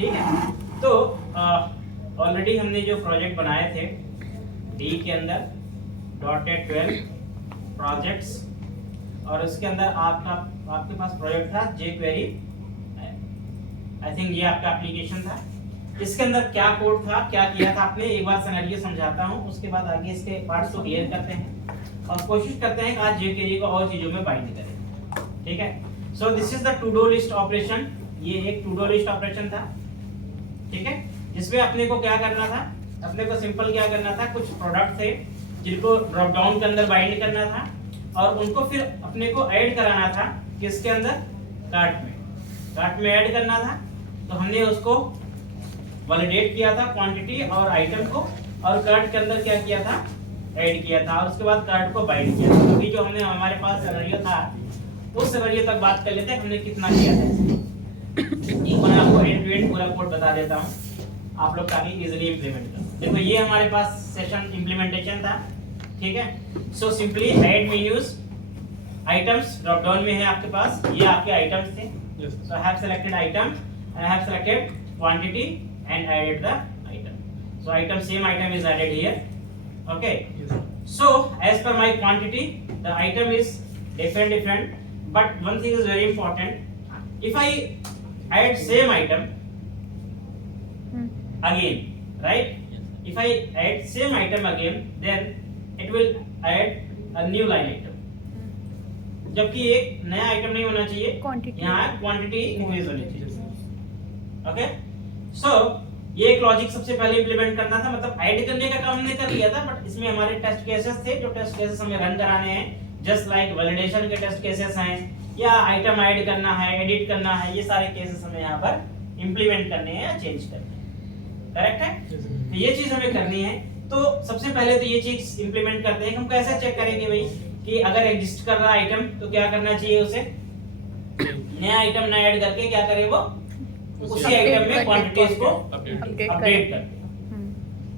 ठीक है। तो ऑलरेडी हमने जो प्रोजेक्ट बनाए थे डी के अंदर .NET 12 प्रोजेक्ट्स, और उसके अंदर आपके पास प्रोजेक्ट था jQuery, आई थिंक ये आपका एप्लीकेशन था। इसके अंदर क्या कोड था, क्या किया था आपने, एक बार सिनेरियो समझाता हूँ, उसके बाद आगे इसके पार्ट्स को क्लियर करते हैं और कोशिश करते हैं कि आज jQuery को और चीजों में बाइंड करें। ठीक है। So this is the two do list operation. ये एक टू डू लिस्ट ऑपरेशन था, ठीक है, जिसमें अपने को क्या करना था, अपने को सिंपल क्या करना था, कुछ प्रोडक्ट थे जिनको ड्रॉप डाउन के अंदर बाइंड करना था और उनको फिर अपने को ऐड कराना था किसके अंदर, कार्ट में ऐड करना था। तो हमने उसको वैलिडेट किया था क्वांटिटी और आइटम को, और कार्ट के अंदर क्या किया था, ऐड किया था, और उसके बाद कार्ट को बाइंड किया था। अभी जो हमने हमारे पास सिनेरियो था उस सिनेरियो तक बात कर लेते हैं हमने कितना किया था। एक बार आपको एंड टू एंड पूरा कोड बता देता हूं, आप लोग ताकि इजीली इंप्लीमेंट कर। देखो ये हमारे पास सेशन इंप्लीमेंटेशन था, ठीक है। So simply add menus, items drop down में है आपके पास, ये आपके आइटम्स थे। So I have selected item and I have selected quantity and added the item. So same item is added here. Okay. Yes. So as per my quantity, the item is different. But one thing is very important. If I add same item again, right? If I add same item again, then it will add a new line item. जबकि एक नया item नहीं होना चाहिए, यहाँ quantity increase होनी चाहिए। Okay. सो ये एक लॉजिक सबसे पहले इंप्लीमेंट करना था, मतलब ऐड करने का काम हमने कर लिया था, बट इसमें हमारे टेस्ट केसेस थे, जो टेस्ट केसेस हमें रन कराने हैं, जस्ट लाइक वैलिडेशन के टेस्ट केसेस हैं, या आइटम ऐड करना है, एडिट करना है, ये सारे केसेस हमें यहाँ पर इंप्लीमेंट करने हैं या चेंज करने हैं। करेक्ट है? तो ये चीज हमें करनी है। तो सबसे पहले तो ये चीज इंप्लीमेंट करते हैं। हम कैसे चेक करेंगे भाई कि अगर एग्जिस्ट कर रहा आइटम तो क्या करना चाहिए, उसे नया आइटम ना ऐड करके क्या करे, वो उसी आइटम में क्वांटिटीज को अपडेट कर,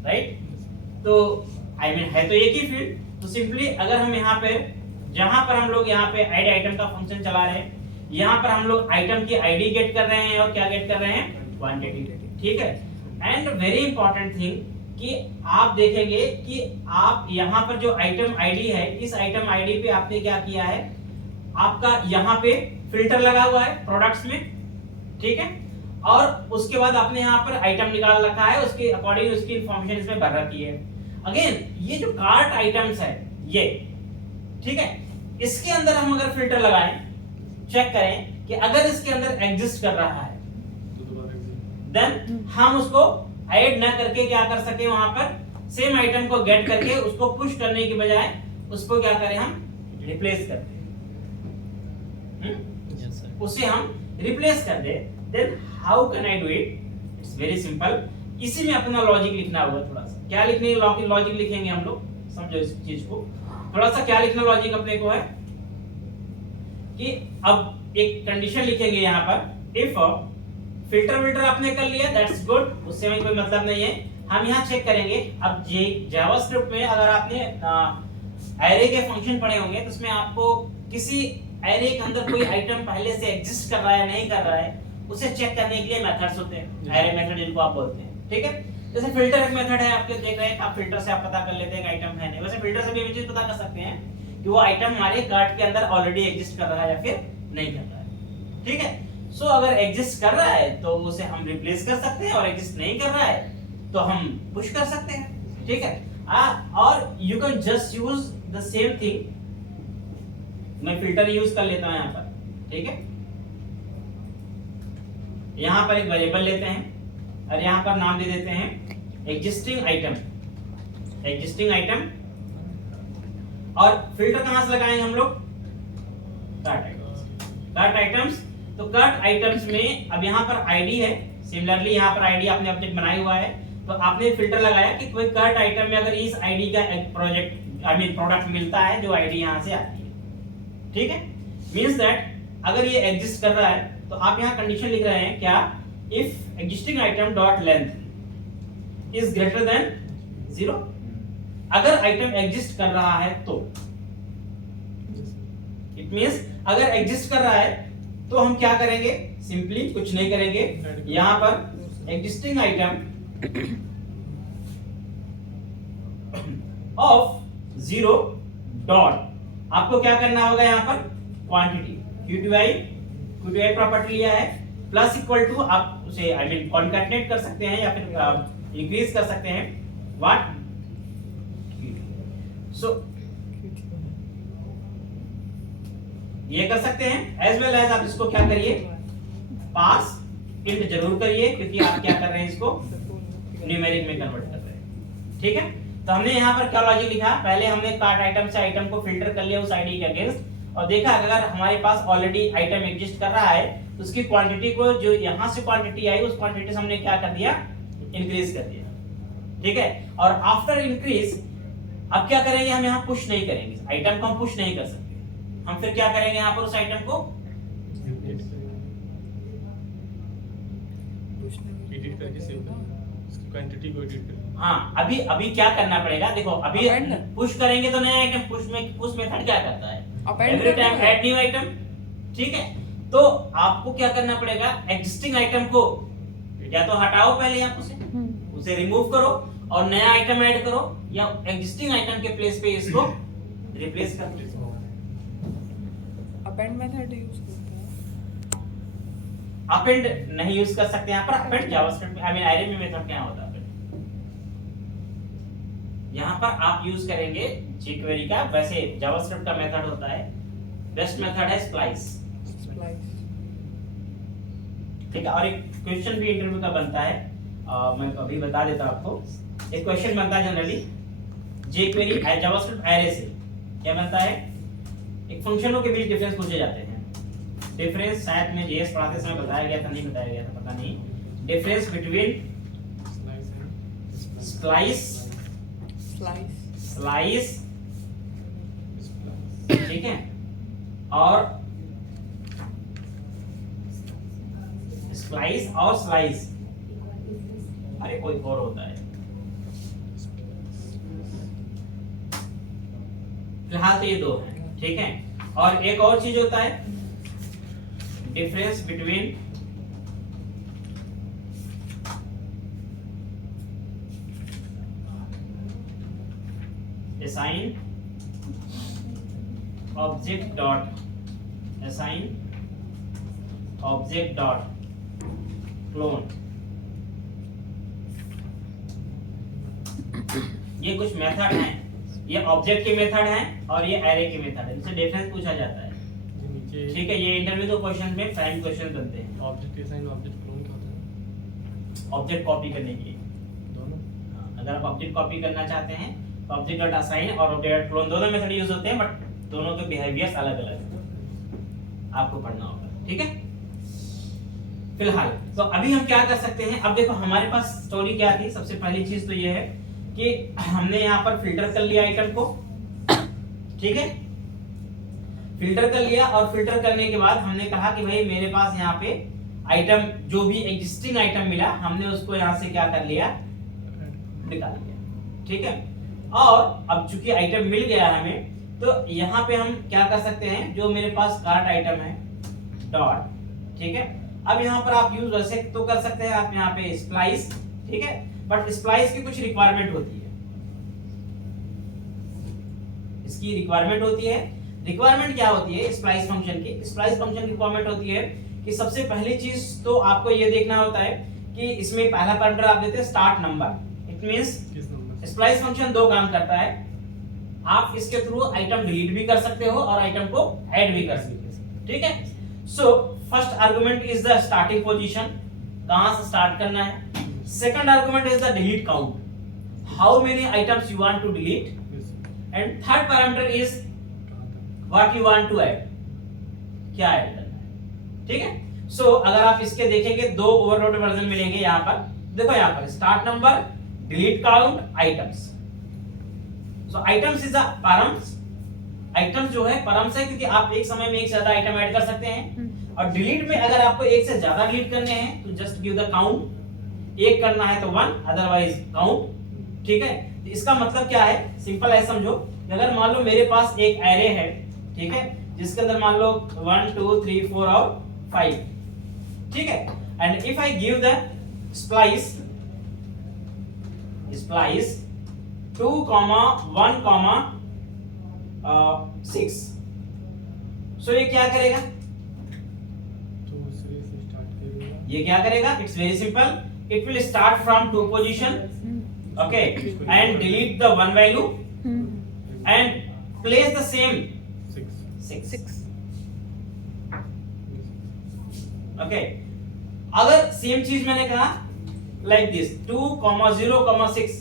राइट। तो आई मीन है तो एक ही फील्ड, तो सिंपली अगर हम यहाँ पे जहां पर हम लोग यहाँ पे ऐड आइटम का फंक्शन चला रहे हैं, यहाँ पर हम लोग आइटम की आईडी गेट कर रहे हैं और क्या गेट कर रहे हैं, क्वांटिटी। ठीक है। एंड वेरी इंपॉर्टेंट थिंग कि आप देखेंगे कि आप यहाँ पर जो आइटम आईडी है, इस आइटम आईडी पे आपने क्या किया है, आपका यहाँ पे फिल्टर लगा हुआ है प्रोडक्ट्स में, ठीक है, और उसके बाद आपने यहाँ पर आइटम निकाल रखा है, उसके अकॉर्डिंग उसकी इंफॉर्मेशन इसमें भर रखी है। अगेन ये जो कार्ट आइटम्स है ये, ठीक है, इसके अंदर हम अगर फिल्टर लगाएं, चेक करें कि अगर इसके अंदर एग्जिस्ट कर रहा है, देन हम उसको ऐड ना करके क्या कर सके, वहां पर सेम आइटम को गेट करके उसको पुश करने की बजाय उसको क्या करें, हम रिप्लेस कर दें, उसे हम रिप्लेस कर दे। Then how can I do it? It's very simple. इसी में अपना लॉजिक लिखना होगा थोड़ा सा। क्या लिखने लॉजिक लिखेंगे हम लोग, समझो इस चीज को थोड़ा सा। क्या लिखना लॉजिक अपने को है कि अब एक कंडीशन लिखेंगे यहाँ पर, इफ फिल्टर आपने कर लिया, दैट्स गुड, उससे हमें कोई मतलब नहीं है। हम यहाँ चेक करेंगे। अब जावास्क्रिप्ट में अगर आपने एरे के फंक्शन पढ़े होंगे तो उसमें आपको किसी एरे के अंदर कोई आइटम पहले से एग्जिस्ट कर रहा है नहीं कर रहा है, उसे चेक करने के लिए मेथड्स होते हैं, एरे मेथड जिनको आप बोलते हैं। ठीक है। जैसे फिल्टर एक मेथड है, आपके देख रहे हैं, आप फिल्टर से आप पता कर लेते हैं कि आइटम है नहीं। वैसे फिल्टर से भी ये चीज पता कर सकते हैं कि वो आइटम हमारे कार्ट के अंदर ऑलरेडी एग्जिस्ट कर रहा है या फिर नहीं कर रहा है। ठीक है। सो अगर एग्जिस्ट कर रहा है तो उसे हम रिप्लेस कर सकते हैं, और एग्जिस्ट नहीं कर रहा है तो हम पुश कर सकते हैं। ठीक है। और you can just use the same thing. मैं फिल्टर यूज कर लेता हूं यहाँ पर, ठीक है। यहाँ पर एक वेरिएबल लेते हैं और यहाँ पर नाम दे देते हैं एग्जिस्टिंग आइटम, और फिल्टर कहां से लगाएंगे हम लोग, कार्ट आइटम्स। तो कार्ट आइटम्स में अब यहाँ पर आईडी है, सिमिलरली यहाँ पर आईडी आपने ऑब्जेक्ट बनाया हुआ है, तो आपने फिल्टर लगाया कि कोई कार्ट आइटम में अगर इस आईडी का एक प्रोडक्ट मिलता है जो आईडी यहाँ से आती है। ठीक है। मींस दैट अगर ये एग्जिस्ट कर रहा है तो आप यहाँ कंडीशन लिख रहे हैं क्या, if existing item dot length is greater than 0। अगर आइटम एग्जिस्ट कर रहा है तो इट मींस अगर एग्जिस्ट कर रहा है तो हम क्या करेंगे, सिंपली कुछ नहीं करेंगे, यहाँ पर existing item of 0 डॉट, आपको क्या करना होगा यहाँ पर क्वांटिटी Q2i प्रॉपर्टी लिया है प्लस इक्वल टू, आप उसे आई मीन कॉन्कैटिनेट कर सकते हैं या फिर इंक्रीज कर सकते हैं व्हाट, सो ये कर सकते हैं। एज वेल एज आप इसको क्या करिए, पास इंट जरूर करिए, क्योंकि आप क्या कर रहे हैं, इसको न्यूमेरिक में कन्वर्ट कर रहे हैं। ठीक है, तो हमने यहाँ पर क्या लॉजिक लिखा, पहले हमने कार्ट आइटम से आइटम को फिल्टर कर लिया उस आईडी के अगेंस्ट, और देखा अगर हमारे पास ऑलरेडी आइटम एग्जिस्ट कर रहा है तो उसकी क्वांटिटी को, जो यहाँ से क्वांटिटी आई उस क्वांटिटी से हमने क्या कर दिया, इंक्रीज कर दिया। ठीक है, और आफ्टर इंक्रीज अब क्या करेंगे, हम यहाँ पुश नहीं करेंगे, आइटम को हम पुश नहीं कर सकते, हम फिर क्या करेंगे यहाँ पर उस आइटम को एडिट करके सेव करना, क्वांटिटी को एडिट करना। हाँ, अभी क्या करना पड़ेगा, देखो अभी पुश करेंगे तो नया आइटम, पुश मेथड क्या करता है, every time add new item. ठीक है, तो आपको क्या करना पड़ेगा, एग्जिस्टिंग आइटम को या तो हटाओ पहले यहाँ उसे रिमूव करो और नया आइटम ऐड करो, या एग्जिस्टिंग आइटम के प्लेस पे इसको रिप्लेस कर दो। अपेंड मेथड यूज करते हैं, अपेंड नहीं यूज कर सकते यहाँ पर, अपेंड जावास्क्रिप्ट में, आई मीन एरे में मेथड क्या होता है, यहाँ पर आप यूज करेंगे jQuery का, वैसे जावास्क्रिप्ट का मेथड होता है, बेस्ट मेथड है स्प्लाइस। ठीक है, और एक क्वेश्चन भी इंटरव्यू का बनता है, मैं अभी बता देता हूं आपको। एक क्वेश्चन बनता है जनरली jQuery जावास्क्रिप्ट एरे से, क्या बनता है, एक फंक्शनों के बीच डिफरेंस पूछे जाते हैं। डिफरेंस शायद में जेएस पढ़ाते समय बताया गया था, नहीं बताया गया था, पता नहीं, डिफरेंस बिटवीन स्लाइस, ठीक है, और स्लाइस और स्लाइस, अरे कोई और होता है, फिलहाल तो ये दो हैं। ठीक है, और एक और चीज होता है, difference between assign object dot clone, ये कुछ मेथड हैं, ये ऑब्जेक्ट के मेथड हैं और ये एरे के मेथड है, जिससे डिफरेंस पूछा जाता है। ठीक है, ये इंटरव्यू के क्वेश्चन में प्राइम क्वेश्चन बनते हैं। ऑब्जेक्ट असाइन, ऑब्जेक्ट क्लोन क्या होता है? ऑब्जेक्ट कॉपी करने के लिए दोनों, अगर आप ऑब्जेक्ट कॉपी करना चाहते हैं तो ऑब्जेक्ट डॉट असाइन और ऑब्जेक्ट डॉट क्लोन दोनों मेथड यूज होते हैं, बट दोनों के बिहेवियर्स अलग-अलग हैं, आपको पढ़ना होगा। ठीक है, फिलहाल तो अभी हम क्या कर सकते हैं, अब देखो हमारे पास स्टोरी क्या थी, सबसे पहली चीज तो ये है कि हमने यहाँ पर फिल्टर कर लिया आइटम को। ठीक है, फिल्टर कर लिया, और फिल्टर करने के बाद हमने कहा कि भाई मेरे पास यहाँ पे आइटम, जो भी एग्जिस्टिंग आइटम मिला हमने उसको यहाँ से क्या कर लिया, निकाल लिया। ठीक है, और अब चूंकि आइटम मिल गया हमें, तो यहाँ पे हम क्या कर सकते हैं, जो मेरे पास कार्ट आइटम है डॉट, ठीक है, अब यहाँ पर आप यूज वैसे तो कर सकते हैं, आप यहाँ पे स्प्लाइस, ठीक है, बट स्प्लाइस की कुछ रिक्वायरमेंट होती है, इसकी रिक्वायरमेंट होती है। रिक्वायरमेंट क्या होती है स्प्लाइस फंक्शन की, स्प्लाइस फंक्शन की रिक्वायरमेंट होती है कि सबसे पहली चीज तो आपको ये देखना होता है कि इसमें पहला पैरामीटर आप देते हैं start number, it means splice function दो काम करता है, आप इसके थ्रू आइटम डिलीट भी कर सकते हो और आइटम को ऐड भी कर सकते हो। ठीक है, so first argument is the starting position, कहां से स्टार्ट करना है। Second argument is the delete count, how many items you want to delete, and third parameter is what you want to add, क्या ऐड करना है। ठीक है, सो अगर आप इसके देखेंगे दो ओवरलोड वर्जन मिलेंगे यहाँ पर, देखो यहाँ पर start number, delete count, items. So items is the params, items जो है पैरम्स है, क्योंकि आप एक समय में एक से ज्यादा आइटम ऐड कर सकते हैं, और डिलीट में अगर आपको एक से ज्यादा डिलीट करने हैं तो जस्ट गिव द काउंट, एक करना है तो 1, अदरवाइज काउंट। ठीक है, तो इसका मतलब क्या है, सिंपल है समझो, अगर मान लो मेरे पास एक एरे है, ठीक है, जिसके अंदर मान लो 1 2 3 4 और 5, ठीक है, and if I give the splice 2, 1, 6। सो ये क्या करेगा, तो उससे स्टार्ट करेगा। ये क्या करेगा, it's very simple, it will start from 2 position, okay, and delete the 1 value and place the same 6। Okay, अगर सेम चीज मैंने कहा like this 2, 0, 6,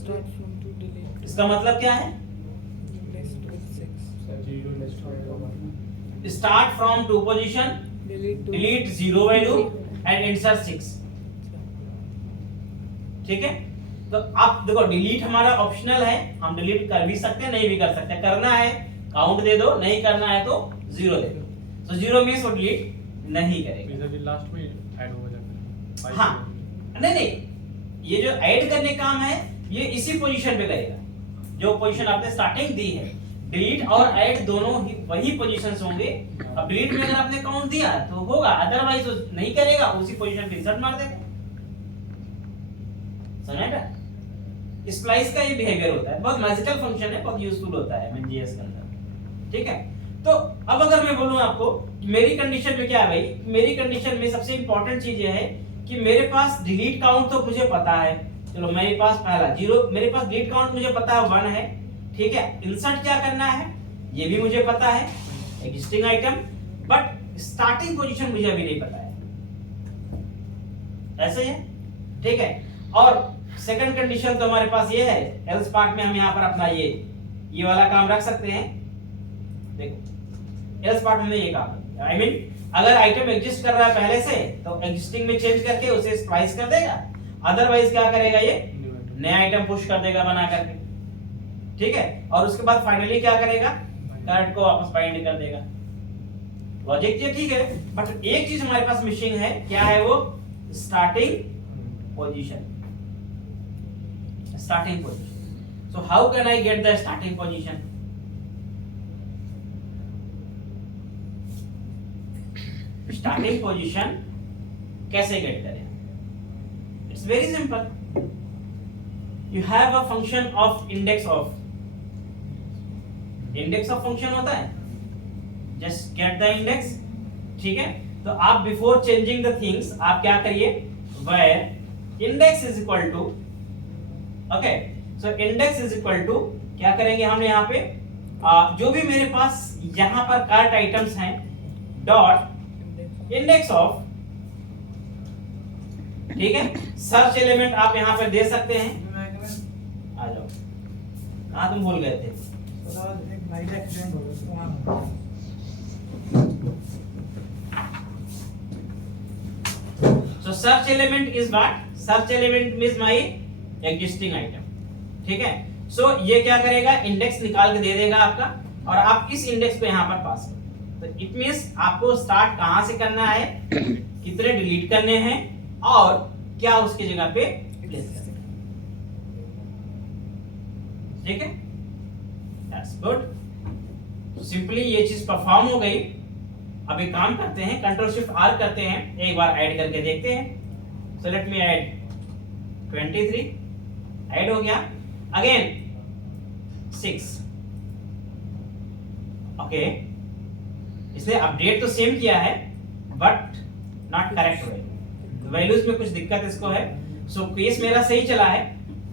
Start from 2 delete. इसका मतलब क्या है, Next to 6. जीरो नेक्स्ट होगा। Start from 2 position, Delete 2. Delete 0 value and insert 6। ठीक है, तो आप देखो डिलीट हमारा ऑप्शनल है, हम डिलीट कर भी सकते हैं, नहीं भी कर सकते, करना है काउंट दे दो, नहीं करना है तो 0 दे दो। तो 0 मींस वो डिलीट नहीं करेगा। इधर भी लास्ट में ऐड हो जाता है। हाँ, नहीं, ये जो ऐड करने काम है ये इसी पोजीशन पे करेगा, जो पोजीशन आपने स्टार्टिंग दी है। डिलीट और ऐड दोनों ही वही पोजीशंस होंगे। अब डिलीट में अगर आपने काउंट दिया तो होगा, अदरवाइज तो नहीं करेगा, उसी पोजीशन पे इंसर्ट मार देगा। समझ आया? स्प्लाइस का ये बिहेवियर होता है, बहुत मैजिकल फंक्शन है, बहुत यूजफुल होता है MGS के अंदर। ठीक है, तो अब अगर मैं बोलूं आपको मेरी कंडीशन में क्या है भाई, मेरी कंडीशन में सबसे इंपॉर्टेंट चीज ये है कि मेरे पास डिलीट काउंट तो मुझे पता है, चलो मेरे पास पहला 0, मेरे पास डिलीट काउंट मुझे पता है 1 है। ठीक है, इंसर्ट क्या करना है ये भी मुझे पता है, existing item, but starting position मुझे अभी नहीं पता है। ऐसे है, ठीक है। और सेकंड कंडीशन तो हमारे पास ये है, एल्स पार्ट में हम यहाँ पर अपना ये वाला काम रख सकते हैं। देखो एल्स पार्ट में ये काम आई मीन अगर आइटम एग्जिस्ट कर रहा है पहले से तो एग्जिस्टिंग में चेंज करके उसे स्प्लाइस कर देगा, अदरवाइज क्या करेगा ये नया आइटम पुश कर देगा बना करके। ठीक है, और उसके बाद फाइनली क्या करेगा, करंट को वापस बाइंड कर देगा। लॉजिक ये ठीक है, बट एक चीज हमारे पास मिसिंग है, क्या है वो, starting position. starting position. So how can I get the starting position? Starting position कैसे get करें? It's very simple. You have a function of index of. Index of function होता है, just get the index. ठीक है, तो आप before changing the things आप क्या करिए, where index is equal to, okay, so index is equal to क्या करेंगे हमने यहाँ पे जो भी मेरे पास यहाँ पर कार्ट आइटम्स हैं डॉट इंडेक्स ऑफ। ठीक है, सर्च एलिमेंट आप यहाँ पर दे सकते हैं। आ जाओ, हाँ तुम भूल गए थे। So search element is what? Search element means my existing item. ठीक है, so ये क्या करेगा, इंडेक्स निकाल के दे देगा आपका, और आप इस इंडेक्स को यहाँ पर पास करो। तो इट मींस आपको स्टार्ट कहाँ से करना है, कितने डिलीट करने हैं और क्या उसकी जगह पे प्लेस करना है। ठीक है, दैट्स गुड। सिंपली ये चीज परफॉर्म हो गई। अब एक काम करते हैं, कंट्रोल शिफ्ट आर करते हैं, एक बार ऐड करके देखते हैं। सो लेट मी ऐड 23, ऐड हो गया। अगेन 6, ओके, इसने अपडेट तो सेम किया है but not correct value, values में कुछ दिक्कत इसको है। सो केस मेरा सही चला है।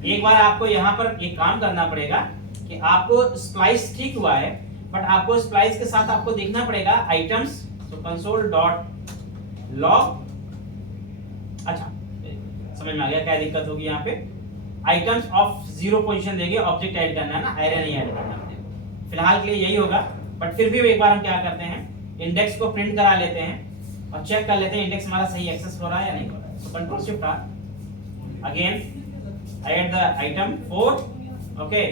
एक बार आपको यहाँ पर एक काम करना पड़ेगा कि आपको स्प्लाइस ठीक हुआ है, बट आपको स्प्लाइस के साथ आपको देखना पड़ेगा आइटम्स। सो कंसोल डॉट लॉग, अच्छा समझ में आ गया क्या दिक्कत होगी। यहाँ पे आइटम्स ऑफ 0 पोजीशन देंगे, ऑब्जेक्ट ऐड करना है ना, एरे नहीं ऐड करना है। फिलहाल के लिए यही होगा, बट फिर भी एक बार हम क्या करते हैं, इंडेक्स को प्रिंट करा लेते हैं और चेक कर लेते हैं इंडेक्स हमारा सही एक्सेस हो रहा है या नहीं हो रहा है। So control shift R, again add the item 4, okay,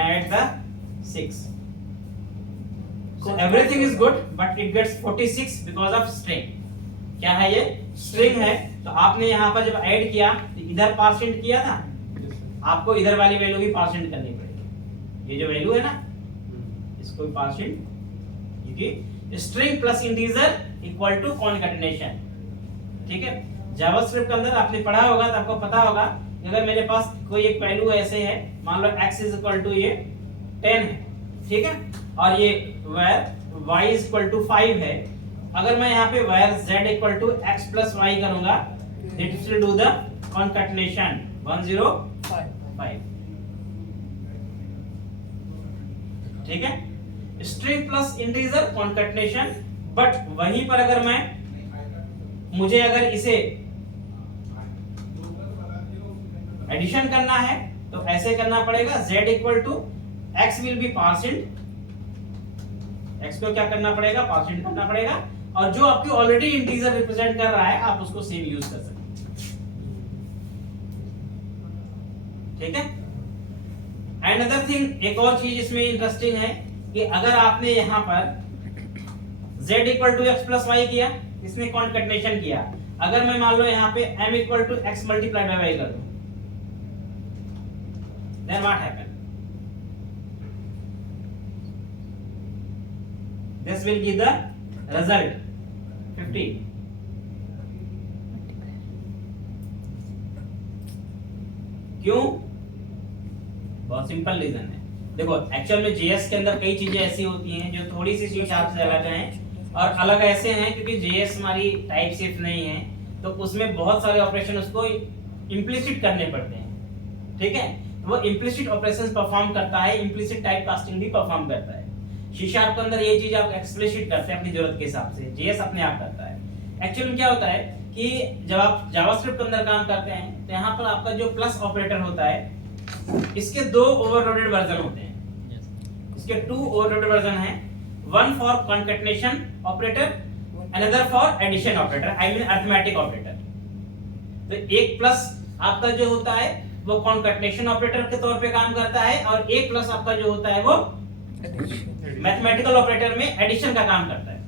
add the 6। So everything is good, but it gets 46 because of string. क्या है ये, string है। तो आपने यहाँ पर जब ऐड किया तो इधर परसेंट किया था, आपको इधर वाली वैल्यू भी परसेंट करनी पड़ेगी। ये जो वैल्यू है ना, इसको भी परसेंट, क्योंकि string plus integer equal to concatenation. ठीक है, जावास्क्रिप्ट के अंदर आपने पढ़ा होगा तो आपको पता होगा कि अगर मेरे पास कोई एक वैल्यू ऐसे है, मान लो x इज इक्वल टू ये 10 है, ठीक है, और ये where y is equal to 5 है, अगर मैं यहाँ पे where z equal to x plus y करूंगा, it will do the concatenation 105, ठीक है, string plus integer concatenation. But वहीं पर अगर मैं मुझे अगर इसे एडिशन करना है तो ऐसे करना पड़ेगा, z equal to x will be percent, x को क्या करना पड़ेगा, पार्सेंट करना पड़ेगा, और जो आपकी ऑलरेडी इंटीजर रिप्रेजेंट कर रहा है आप उसको सेम यूज कर सकते हैं, ठीक है। एंड अदर थिंग, एक और चीज इसमें इंटरेस्टिंग है कि अगर आपने यहां पर z equal to x plus y किया, इसने कॉन्कैटिनेशन किया, अगर मैं मान लो यहाँ पे m equal to x multiplied by y कर दूं, then what happen? This will give the result 50. क्यों? बहुत सिंपल रीजन है। देखो एक्चुअल में जेएस के अंदर कई चीजें ऐसी होती हैं जो थोड़ी सी सी शार्प से अलग हैं, और अलग ऐसे हैं क्योंकि जेएस हमारी टाइप शिफ्ट नहीं है, तो उसमें बहुत सारे ऑपरेशन उसको इम्प्लिसिट करने पड़ते हैं, ठीक है, वो इम्प्लिसिट ऑपरेशंस परफॉर्म करता है, इम्प्लिसिट टाइप कास्टिंग भी परफॉर्म करता है। सी शार्प के अंदर ये चीज आप एक्सप्लिसिट करते हैं अपनी जरूरत के हिसाब से, जेएस अपने आप करता है। एक्चुअल में क्या होता है कि जब आप जावास्क्रिप्ट के अंदर काम करते हैं तो यहाँ पर आपका जो प्लस ऑपरेटर होता है, इसके दो ओवरलोडेड वर्जन होते हैं, इसके 2 ओवरलोडेड वर्जन हैं, one for concatenation operator, another for addition operator, I mean arithmetic operator. तो एक प्लस आपका जो होता है वो कॉन्कैटिनेशन ऑपरेटर के तौर पे काम करता है, और एक प्लस आपका जो होता है वो मैथमेटिकल ऑपरेटर में एडिशन का काम करता है,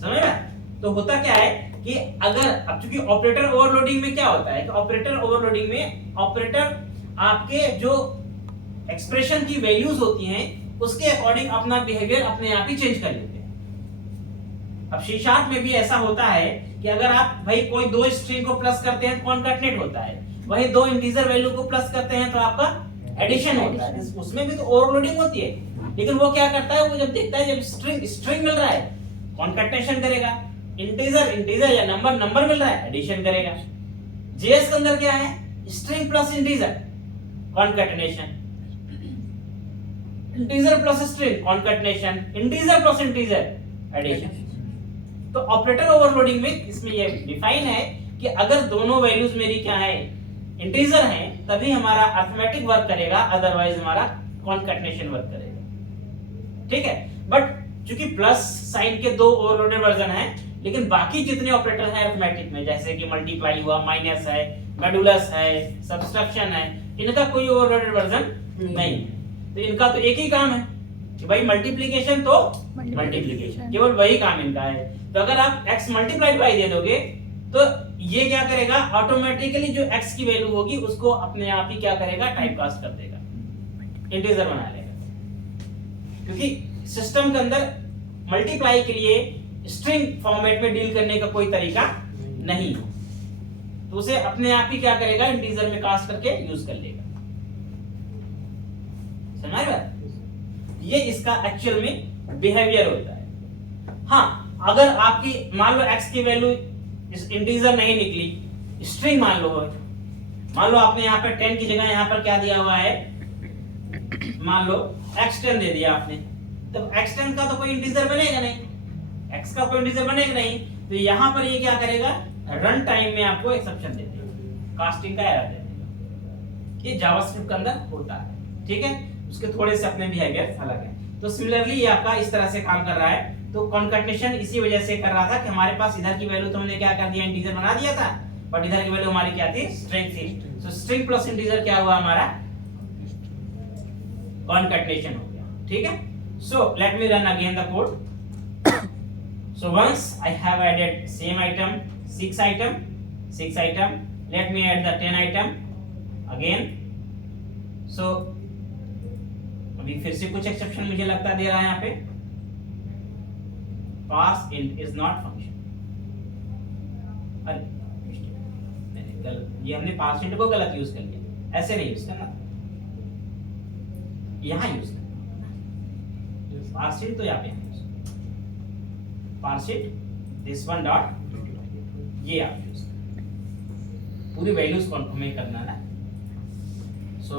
समझ में। तो होता क्या है कि अगर अब चूंकि ऑपरेटर ओवरलोडिंग में क्या होता है कि ऑपरेटर ओवरलोडिंग में ऑपरेटर आपके जो एक्सप्रेशन की वैल्यूज होती हैं उसके अकॉर्डिंग अपना बिहेवियर अपने आप ही चेंज कर लेते हैं। अब सी शार्प में भी ऐसा होता है कि अगर आप भाई कोई दो स्ट्रिंग को प्लस करते हैं तो कॉन्कैटिनेट होता है, वही दो इंटीजर वैल्यू को प्लस करते हैं तो आपका एडिशन होता है, उसमें भी तो ओवरलोडिंग होती है। लेकिन वो क्या करता है, वो जब देखता है जब स्ट्रिंग मिल रहा है कॉन्कैटिनेशन करेगा, इंटीजर या नंबर मिल रहा है एडिशन करेगा। जेएस के अंदर क्या है, string plus integer concatenation, integer plus string concatenation, integer plus integer addition. तो ऑपरेटर ओवरलोडिंग में इसमें ये डिफाइन है कि अगर दोनों वैल्यूज मेरी क्या है, इंटीजर हैं, तभी हमारा अरिथमेटिक वर्क करेगा, अदरवाइज हमारा कॉन्कैटिनेशन वर्क करेगा, ठीक है। बट चूंकि प्लस साइन के दो ओवरलोडेड वर्जन हैं, लेकिन बाकी जितने ऑपरेटर हैं अरिथमेटिक में, जैसे कि मल्टीप्लाई हुआ, माइनस है, मॉड्यूलस है, सब्सट्रैक्शन है, इनका कोई ओवरलोडेड वर्जन नहीं है। तो इनका तो एक ही काम है कि भाई मल्टीप्लिकेशन तो मल्टीप्लिकेशन, केवल वही काम इनका है। तो अगर आप x मल्टीप्लाइड बाई दे दोगे तो ये क्या करेगा, ऑटोमेटिकली जो x की वैल्यू होगी उसको अपने आप ही क्या करेगा, टाइपकास्ट कर देगा, इंटीजर बना लेगा। क्योंकि सिस्टम के अंदर मल्टीप्लाई के लिए स्ट्रिंग फॉर्मेट में डील करने का कोई तरीका नहीं है, तो उसे अपने आप ही क्या करेगा, इंटीजर में कास्ट करके यूज कर लेगा। समझ रहे? ये इसका एक्चुअल में बिहेवियर होता है। हाँ, अगर आपकी मान लो x की वैल्यू इंटीजर नहीं निकली, स्ट्रिंग मान लो आपने यहाँ पर 10 की जगह यहाँ पर क्या दिया हुआ है, मान लो x10 दे दिया आपने, तो x10 का तो कोई इंटीजर बनेगा नहीं, x का कोई इंटीजर बनेगा नहीं, तो यहाँ पर ये क्या करेगा, रन टाइम में आपको एक्सेप्शन दे देगा, कास्टिंग का एरर दे देगा। ये जावास्क्रिप्ट के अंदर होता है, ठीक है, उसके थोड़े से अपने बिहेवियर अलग है। तो सिमिलरली ये आपका इस तरह से काम कर रहा है। तो कॉन्कैटिनेशन इसी वजह से कर रहा था कि हमारे पास इधर की वैल्यू तो हमने क्या कर दिया, इंटीजर बना दिया था, बट इधर की वैल्यू हमारी क्या थी, स्ट्रिंग थी। सो स्ट्रिंग प्लस इंटीजर क्या हुआ, हमारा कॉन्कैटिनेशन हो गया, ठीक है। सो let me run again the code. So once I have added same item, 6 item, let me add the 10 item again. So अभी फिर से कुछ एक्सेप्शन मुझे लगता दे रहा है यहाँ पे, पास int is not function, अरे नहीं, गलत, ये हमने पास्ट टेंस को गलत यूज कर लिया, ऐसे नहीं यूज करना, यहाँ यूज करना। पास्ट टेंस तो यहाँ पे use, past tense this one dot, ये आप यूज करना, पूरी वैल्यूज को हमें करना ना। सो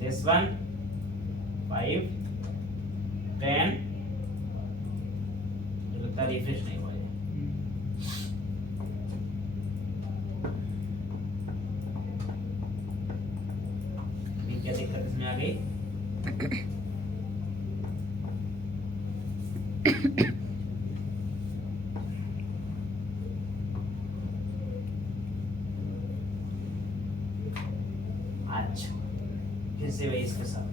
दिस वन 5 10, लगता है रिफ्रेश नहीं हुआ है। अभी क्या दिक्कत इसमें आ गई? अच्छा, फिर से वही इसके साथ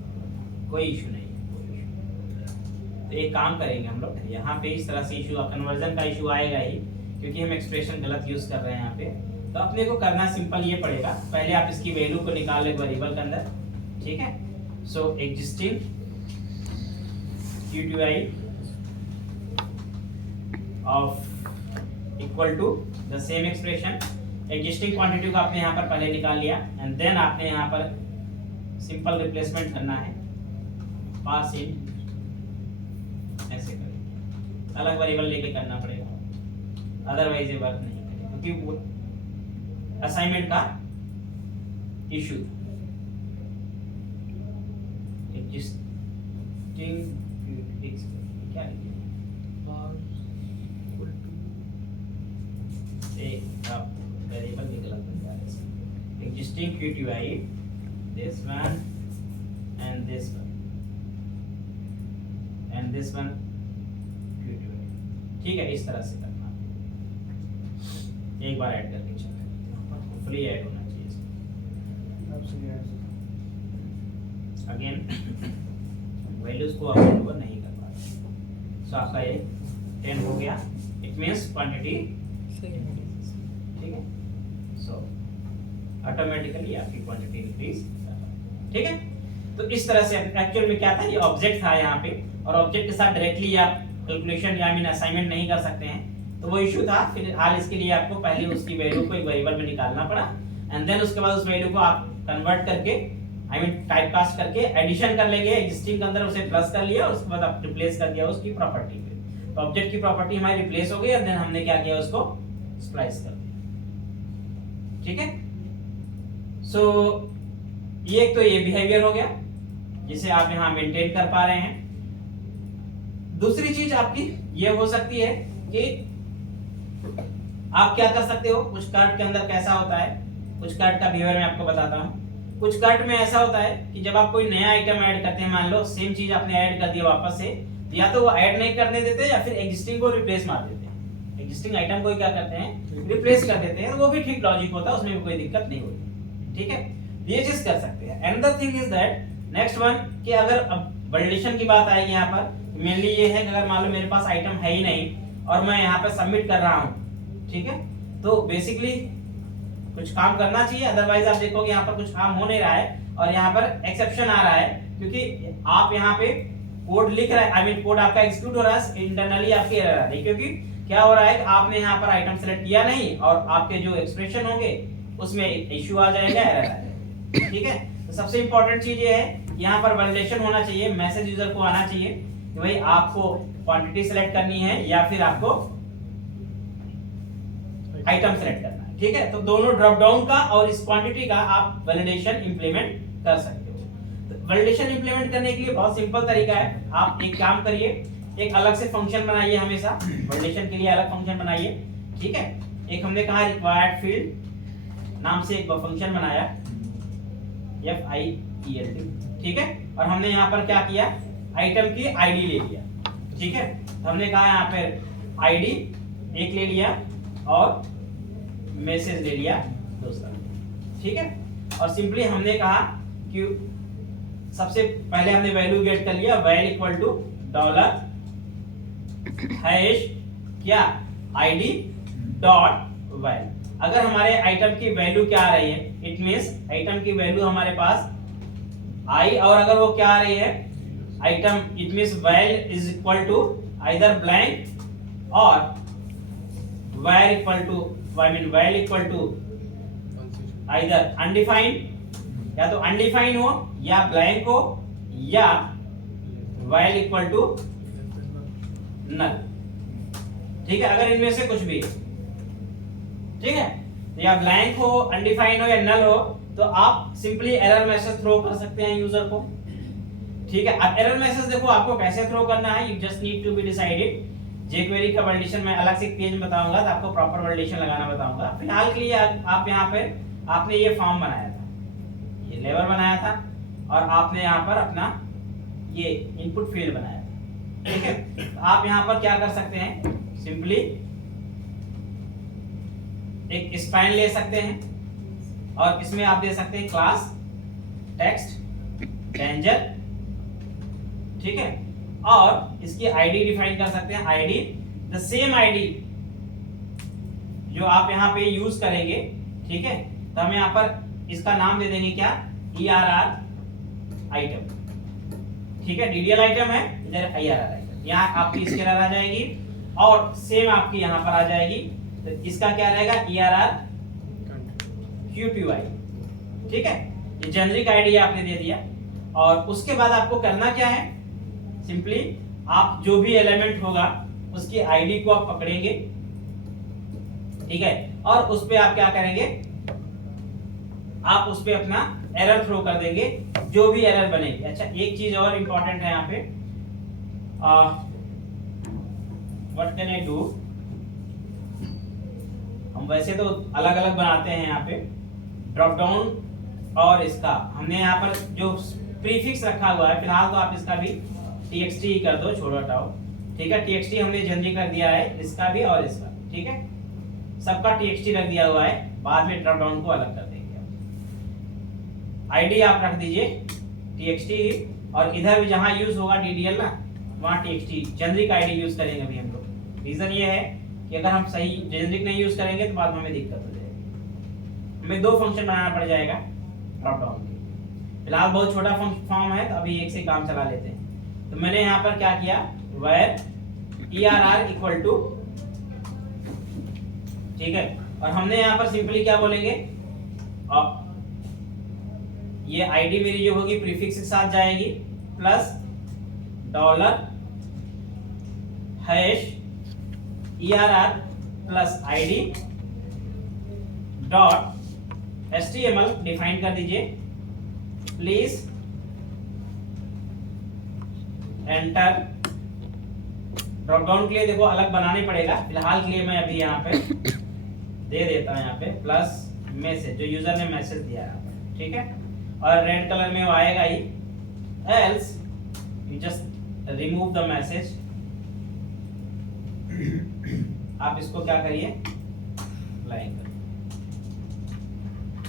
कोई इशू नहीं है, कोई इशू। तो एक काम करेंगे हम लोग, यहाँ पे इस तरह से इशू, कन्वर्जन का इशू आएगा ही, क्योंकि हम एक्सप्रेशन गलत यूज कर रहे हैं यहाँ पे। तो अपने को करना सिंपल ये पड़ेगा, पहले आप इसकी वैल्यू को निकाल ले वेरिएबल के अंदर, ठीक है। So existing QTI of equal to the same expression, existing quantity को आपने यहाँ पर पहले निकाल लिया, एंड देन आपने यहाँ पर सिंपल रिप्लेसमेंट करना है, पास इन, ऐसे करें, अलग वेरिएबल लेके करना पड़ेगा, अदरवाइज ये वर्क नहीं करेगा, क्योंकि वो असाइनमेंट का इशू। एग्जिस्टिंग क्या लिखिए, वेरिएबल भी गलत बन जा रहा है। Existing QTI this one and this one and this one QTI, ठीक है। इस तरह से करना, एक बार ऐड करके चलें, फुली ऐड होना चाहिए अगेन। वैल्यूज को अपडेट वो नहीं कर पा रहे, सो आपका ये 10 हो गया, इट मींस क्वांटिटी, ठीक है। सो ऑटोमेटिकली आपकी क्वांटिटी इंक्रीज, ठीक है। तो इस तरह से एक्चुअल में क्या था, ये ऑब्जेक्ट था यहाँ पे, और ऑब्जेक्ट के साथ डायरेक्टली आप कैलकुलेशन या मीन असाइनमेंट नहीं कर सकते हैं, तो वो इशू था। फिर हाल इसके लिए आपको पहले उसकी वैल्यू को एक वेरिएबल में निकालना पड़ा, एंड देन उसके बाद उस वैल्यू को आप कन्वर्ट करके, आई मीन टाइप कास्ट करके एडिशन कर लेंगे एग्जिस्टिंग के अंदर, उसे प्लस कर लिया, और उसके बाद आप रिप्लेस कर दिया उसकी प्रॉपर्टी पे। तो ऑब्जेक्ट की प्रॉपर्टी हमारी रिप्लेस हो गई, एंड देन हमने क्या किया, उसको स्प्लाइस कर दिया, ठीक है। सो ये एक तो ये बिहेवियर हो गया जिसे आप यहाँ मेंटेन कर पा रहे हैं। दूसरी चीज आपकी ये हो सकती है कि आप क्या कर सकते हो, कुछ कार्ड के अंदर कैसा होता है, कुछ कार्ड का बिहेवियर मैं आपको बताता हूँ। कुछ कार्ड में ऐसा होता है कि जब आप कोई नया आइटम ऐड करते हैं, मान लो सेम चीज आपने ऐड कर दिया वापस से, तो या तो वो ऐड नहीं करने देते या फिर एग्जिस्टिंग को रिप्लेस मार देते हैं। एग्जिस्टिंग आइटम को क्या करते हैं, रिप्लेस कर देते हैं, वो भी ठीक लॉजिक होता है, उसमें भी कोई दिक्कत नहीं होती, ठीक है। ये चीज कर सकते हैं। Another thing is that next one, कि अगर अब वैलिडेशन की बात आएगी यहाँ पर, मेनली ये है कि अगर मान लो मेरे पास आइटम है ही नहीं और मैं यहाँ पर सबमिट कर रहा हूँ, ठीक है, तो बेसिकली कुछ काम करना चाहिए, अदरवाइज आप देखोगे यहाँ पर कुछ काम हो नहीं रहा है और यहाँ पर एक्सेप्शन आ रहा है, क्योंकि आप यहाँ पे कोड लिख रहे हैं, आई मीन कोड आपका एग्जीक्यूट हो रहा है, इंटरनली आपकी एरर आ रही है, क्योंकि क्या हो रहा है कि आपने यहाँ पर आइटम सेलेक्ट किया नहीं और आपके जो एक्सप्रेशन होंगे उसमें इश्यू आ जाएगा, एरर आ जाएगा, ठीक है। तो सबसे इंपॉर्टेंट चीज ये है, यहाँ पर वैलिडेशन होना चाहिए, मैसेज यूजर को आना चाहिए कि भाई आपको क्वांटिटी सेलेक्ट करनी है या फिर आपको आइटम सेलेक्ट करना है, ठीक है। तो दोनों ड्रॉप डाउन का और इस क्वांटिटी का आप वैलिडेशन इंप्लीमेंट कर सकते हो। तो वैलिडेशन इंप्लीमेंट करने के लिए बहुत सिंपल तरीका है, आप एक काम करिए, एक अलग से फंक्शन बनाइए, हमेशा वैलिडेशन के लिए अलग फंक्शन बनाइए, ठीक है। एक हमने कहा रिक्वायर्ड फील्ड नाम से एक फंक्शन बनाया, FIELD, ठीक है, और हमने यहाँ पर क्या किया, आइटम की आईडी ले लिया, ठीक है। तो हमने कहा यहाँ पर आईडी एक ले लिया और मैसेज ले लिया दूसरा, ठीक है। और सिंपली हमने कहा कि सबसे पहले हमने वैल्यू गेट कर लिया, val equal to dollar hash क्या आईडी डॉट वैल। अगर हमारे आइटम की वैल्यू क्या आ रही है, इट मींस आइटम की वैल्यू हमारे पास आई, और अगर वो क्या आ रही है item, it means val is equal to either blank और var equal to I mean val equal to either undefined, या तो अनडिफाइंड हो या ब्लैंक हो या वैल इक्वल टू नल। ठीक है, अगर इनमें से कुछ भी है, ठीक है, या ब्लैंक हो, अनडिफाइंड हो या नल हो, तो आप सिंपली एरर मैसेज थ्रो कर सकते हैं यूजर को। ठीक है, अब एरर मैसेज देखो आपको कैसे थ्रो करना है, you just need to be decided. jQuery का वैलिडेशन मैं अलग से एक पेज में बताऊंगा, तो आपको प्रॉपर वैलिडेशन लगाना बताऊंगा। फिलहाल के लिए आप यहाँ पे आपने ये फॉर्म बनाया था, ये लेबर बनाया था, और आपने यहाँ पर अपना ये इनपुट फील्ड बनाया था। ठीक है, तो आप यहाँ पर क्या कर सकते हैं, सिंपली एक स्पैन ले सकते हैं और इसमें आप दे सकते हैं क्लास टेक्स्ट डेंजर। ठीक है, और इसकी आईडी डिफाइन कर सकते हैं, आईडी द सेम आईडी जो आप यहाँ पे यूज करेंगे। ठीक है, तो हम यहाँ पर इसका नाम दे देंगे क्या, ERR आइटम। ठीक है, DDL आइटम है, इधर IRR आइटम, यहाँ आपकी इसकी एरर आ जाएगी और सेम आपकी यहाँ पर आ जाएगी। तो इसका क्या रहेगा, ERR QTY। ठीक है, ये जेनरिक आईडी आपने दे दिया, और उसके बाद आपको करना क्या है, सिंपली आप जो भी एलिमेंट होगा उसकी आईडी को आप पकड़ेंगे। ठीक है, और उस पे आप क्या करेंगे, आप उस पे अपना एरर थ्रो कर देंगे, जो भी एरर बनेगी। अच्छा, एक चीज और इंपॉर्टेंट है यहाँ पे, व्हाट कैन आई डू, हम वैसे तो अलग अलग बनाते हैं यहाँ पे ड्रॉप डाउन, और इसका हमने यहाँ पर जो प्रीफिक्स रखा हुआ है, फिलहाल तो आप इसका भी txt ही कर दो, छोड़ो हटाओ। ठीक है, txt हमने जनरिक कर दिया है, इसका भी और इसका। ठीक है, सबका txt रख दिया हुआ है, बाद में ड्रॉप डाउन को अलग कर देंगे। आईडी आप रख दीजिए txt ही, और इधर भी जहां यूज होगा DDL ना, वहां txt जेनरिक आईडी यूज करेंगे अभी हम लोग। रीजन ये है कि अगर हम सही जेनरिक नहीं यूज करेंगे तो बाद में हमें दिक्कत हो जाएगी, हमें दो फंक्शन बनाना पड़ जाएगा ड्रॉप डाउन के। फिलहाल बहुत छोटा फॉर्म है, तो अभी एक से काम चला लेते हैं। तो मैंने यहाँ पर क्या किया, where ERR इक्वल टू, ठीक है, और हमने यहाँ पर सिंपली क्या बोलेंगे, ये आईडी मेरी जो होगी प्रीफिक्स के साथ जाएगी, plus dollar hash ERR plus ID dot HTML define कर दीजिए, प्लीज एंटर। ड्रॉप डाउन के लिए देखो अलग बनाने पड़ेगा, फिलहाल के लिए मैं अभी यहाँ पे दे देता हूँ, यहाँ पे प्लस मैसेज जो यूजर ने मैसेज दिया है। ठीक है, और रेड कलर में वो आएगा ही, else you just remove the message. आप इसको क्या करिए, लाइन करिए।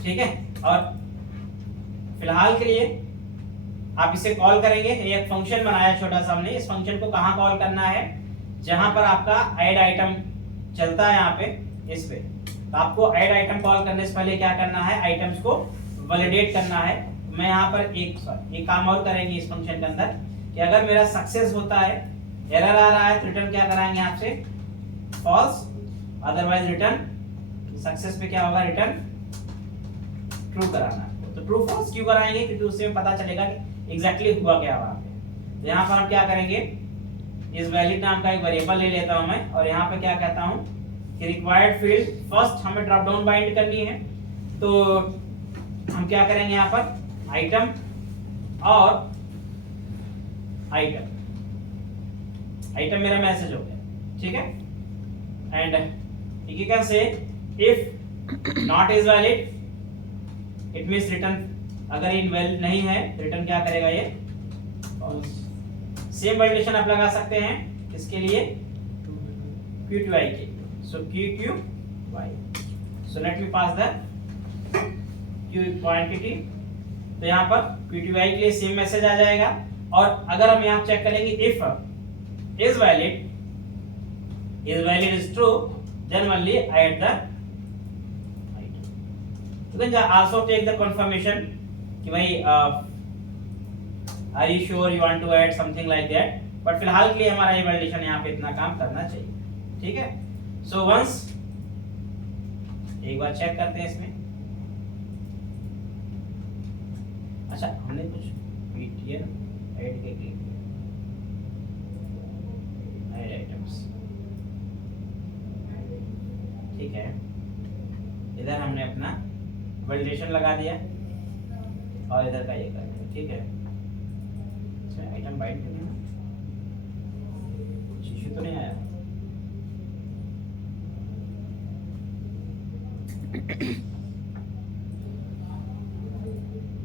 ठीक है, और फिलहाल के लिए आप इसे कॉल करेंगे, एक फंक्शन बनाया छोटा सा हमने, इस फंक्शन को कहाँ कॉल करना है, जहां पर आपका ऐड आइटम चलता है यहाँ पे, इस पे। तो आपको ऐड आइटम कॉल करने से पहले क्या करना है, आइटम्स को वैलिडेट करना है। मैं यहाँ पर एक काम और करेंगे इस फंक्शन के अंदर, कि अगर मेरा सक्सेस होता है, एरर आ रहा है, तो रिटर्न क्या कराएंगे आपसे, फॉल्स, अदरवाइज रिटर्न सक्सेस पे क्या होगा, रिटर्न ट्रू कराना है। तो ट्रू फॉल्स क्यों कराएंगे, क्योंकि उससे पता चलेगा कि एग्जैक्टली हुआ क्या वहां पे। तो यहाँ पर हम क्या करेंगे, इस वैलिड नाम का एक वेरिएबल ले लेता हूं मैं, और यहाँ पे क्या कहता हूं कि रिक्वायर्ड फील्ड फर्स्ट हमें ड्रॉप डाउन बाइंड करनी है। तो हम क्या करेंगे, यहाँ पर आइटम और आइटम, आइटम मेरा मैसेज हो गया। ठीक है, and you can say if not is valid, it means return, अगर इनवैलिड नहीं है रिटर्न क्या करेगा, ये फॉल्स। सेम वैलिडेशन आप लगा सकते हैं इसके लिए QTY के, सो QQY, so let me pass the Q quantity. तो यहाँ पर QTY के लिए सेम मैसेज आ जाएगा, और अगर हम यहाँ चेक करेंगे if is valid is true, then only add the item. You can also take the confirmation कि भाई are you sure you want to add something like that, but फिलहाल के लिए हमारा ये वैलिडेशन यहाँ पे इतना काम करना चाहिए। ठीक है, so once एक बार चेक करते हैं इसमें। अच्छा, हमने कुछ BTN ऐड के लिए ऐड आइटम्स, ठीक है। इधर हमने अपना वैलिडेशन लगा दिया और इधर का ये कर दिया, ठीक है। इसमें आइटम बाइंड करना, कुछ इश्यू तो नहीं आया?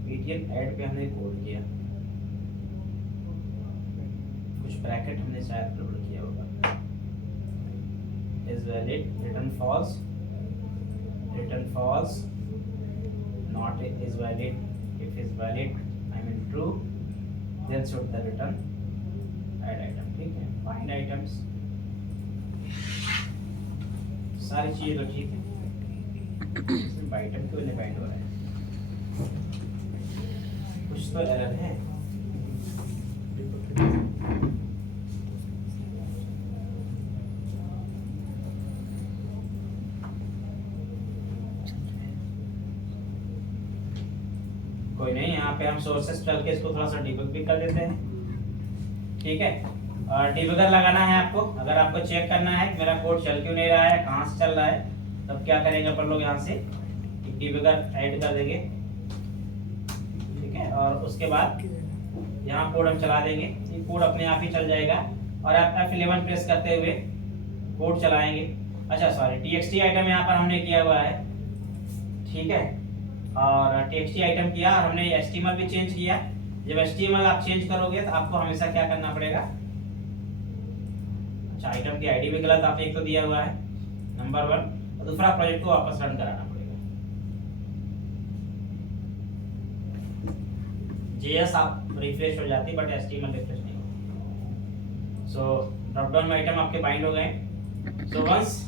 BTN ऐड पे हमने कोड किया, कुछ ब्रैकेट हमने शायद गड़बड़ किया होगा। Is valid, return false, not is valid, if is valid I mean true, then should the return add item, ठीक है। find items, सारी चीजें तो ठीक है, सिर्फ आइटम क्यों नहीं बाइंड हो रहा है? कुछ तो एरर है। कोई नहीं, यहाँ पे हम सोर्सेस चल के इसको थोड़ा सा डिबग भी कर देते हैं, ठीक है। और डिबगर लगाना है आपको, अगर आपको चेक करना है कि मेरा कोड चल क्यों नहीं रहा है, कहाँ से चल रहा है, तब क्या करेंगे अपन लोग यहाँ से डिबगर ऐड कर देंगे, ठीक है। और उसके बाद यहाँ कोड हम चला देंगे, ये कोड अपने आप ही चल जाएगा और आप F11 प्रेस करते हुए कोड चलाएंगे। अच्छा सॉरी, txt आइटम यहाँ पर हमने किया हुआ है, ठीक है। और txt आइटम किया और हमने HTML भी चेंज किया। जब HTML आप चेंज करोगे तो आपको हमेशा क्या करना पड़ेगा, अच्छा आइटम की आईडी भी गलत आपने एक तो दिया हुआ है नंबर 1, और दूसरा प्रोजेक्ट को वापस रन कराना पड़ेगा। JS आप रिफ्रेश हो जाती बट HTML रिफ्रेश नहीं होती। सो ड्रॉप डाउन में आइटम आपके बाइंड हो गए। सो वंस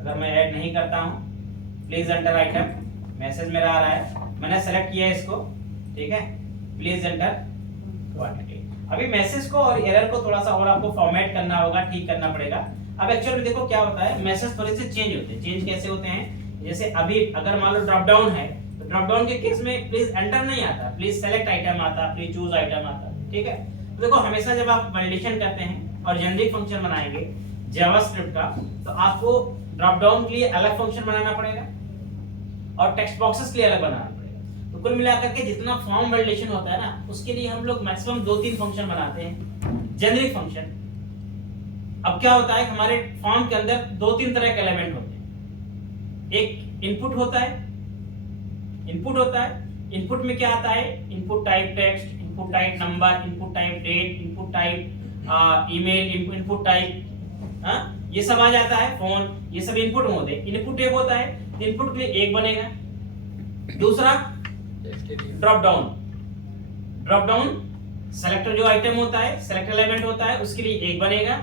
अगर मैं ऐड नहीं करता हूँ, प्लीज एंटर आइटम, मैसेज मेरा आ रहा है, मैंने सेलेक्ट किया है इसको, ठीक है। Please enter quantity. अभी मैसेज को और एरर को थोड़ा सा और आपको फॉर्मेट करना होगा, ठीक करना पड़ेगा। अब एक्चुअली देखो क्या होता है, मैसेज थोड़े से चेंज होते हैं। चेंज कैसे होते हैं, जैसे अभी अगर मान लो ड्रॉप डाउन है तो ड्रॉप डाउन के केस में प्लीज एंटर नहीं आता, प्लीज सेलेक्ट आइटम आता, प्लीज चूज आइटम आता, ठीक है। तो देखो हमेशा जब आप वैलिडेशन करते हैं और जेनेरिक फंक्शन बनाएंगे जावास्क्रिप्ट का, तो आपको ड्रॉप डाउन के लिए अलग फंक्शन बनाना पड़ेगा और टेक्स्ट बॉक्सेस के लिए अलग बनाना पड़ेगा। तो कुल मिलाकर के जितना फॉर्म वैलिडेशन होता है ना, उसके लिए हम लोग मैक्सिमम 2-3 फंक्शन बनाते हैं, जेनेरिक फंक्शन। अब क्या होता है, हमारे फॉर्म के अंदर 2-3 तरह के एलिमेंट होते हैं। एक इनपुट होता है, इनपुट में क्या आता है, input type text, input type number, input type date, input type email, input type, ये सब आ जाता है, फोन, ये सब इनपुट होते हैं। इनपुट एक होता है, इनपुट के लिए एक बनेगा। दूसरा ड्रॉप डाउन सेलेक्टर जो आइटम होता है, सेलेक्ट एलिमेंट होता है, उसके लिए एक बनेगा।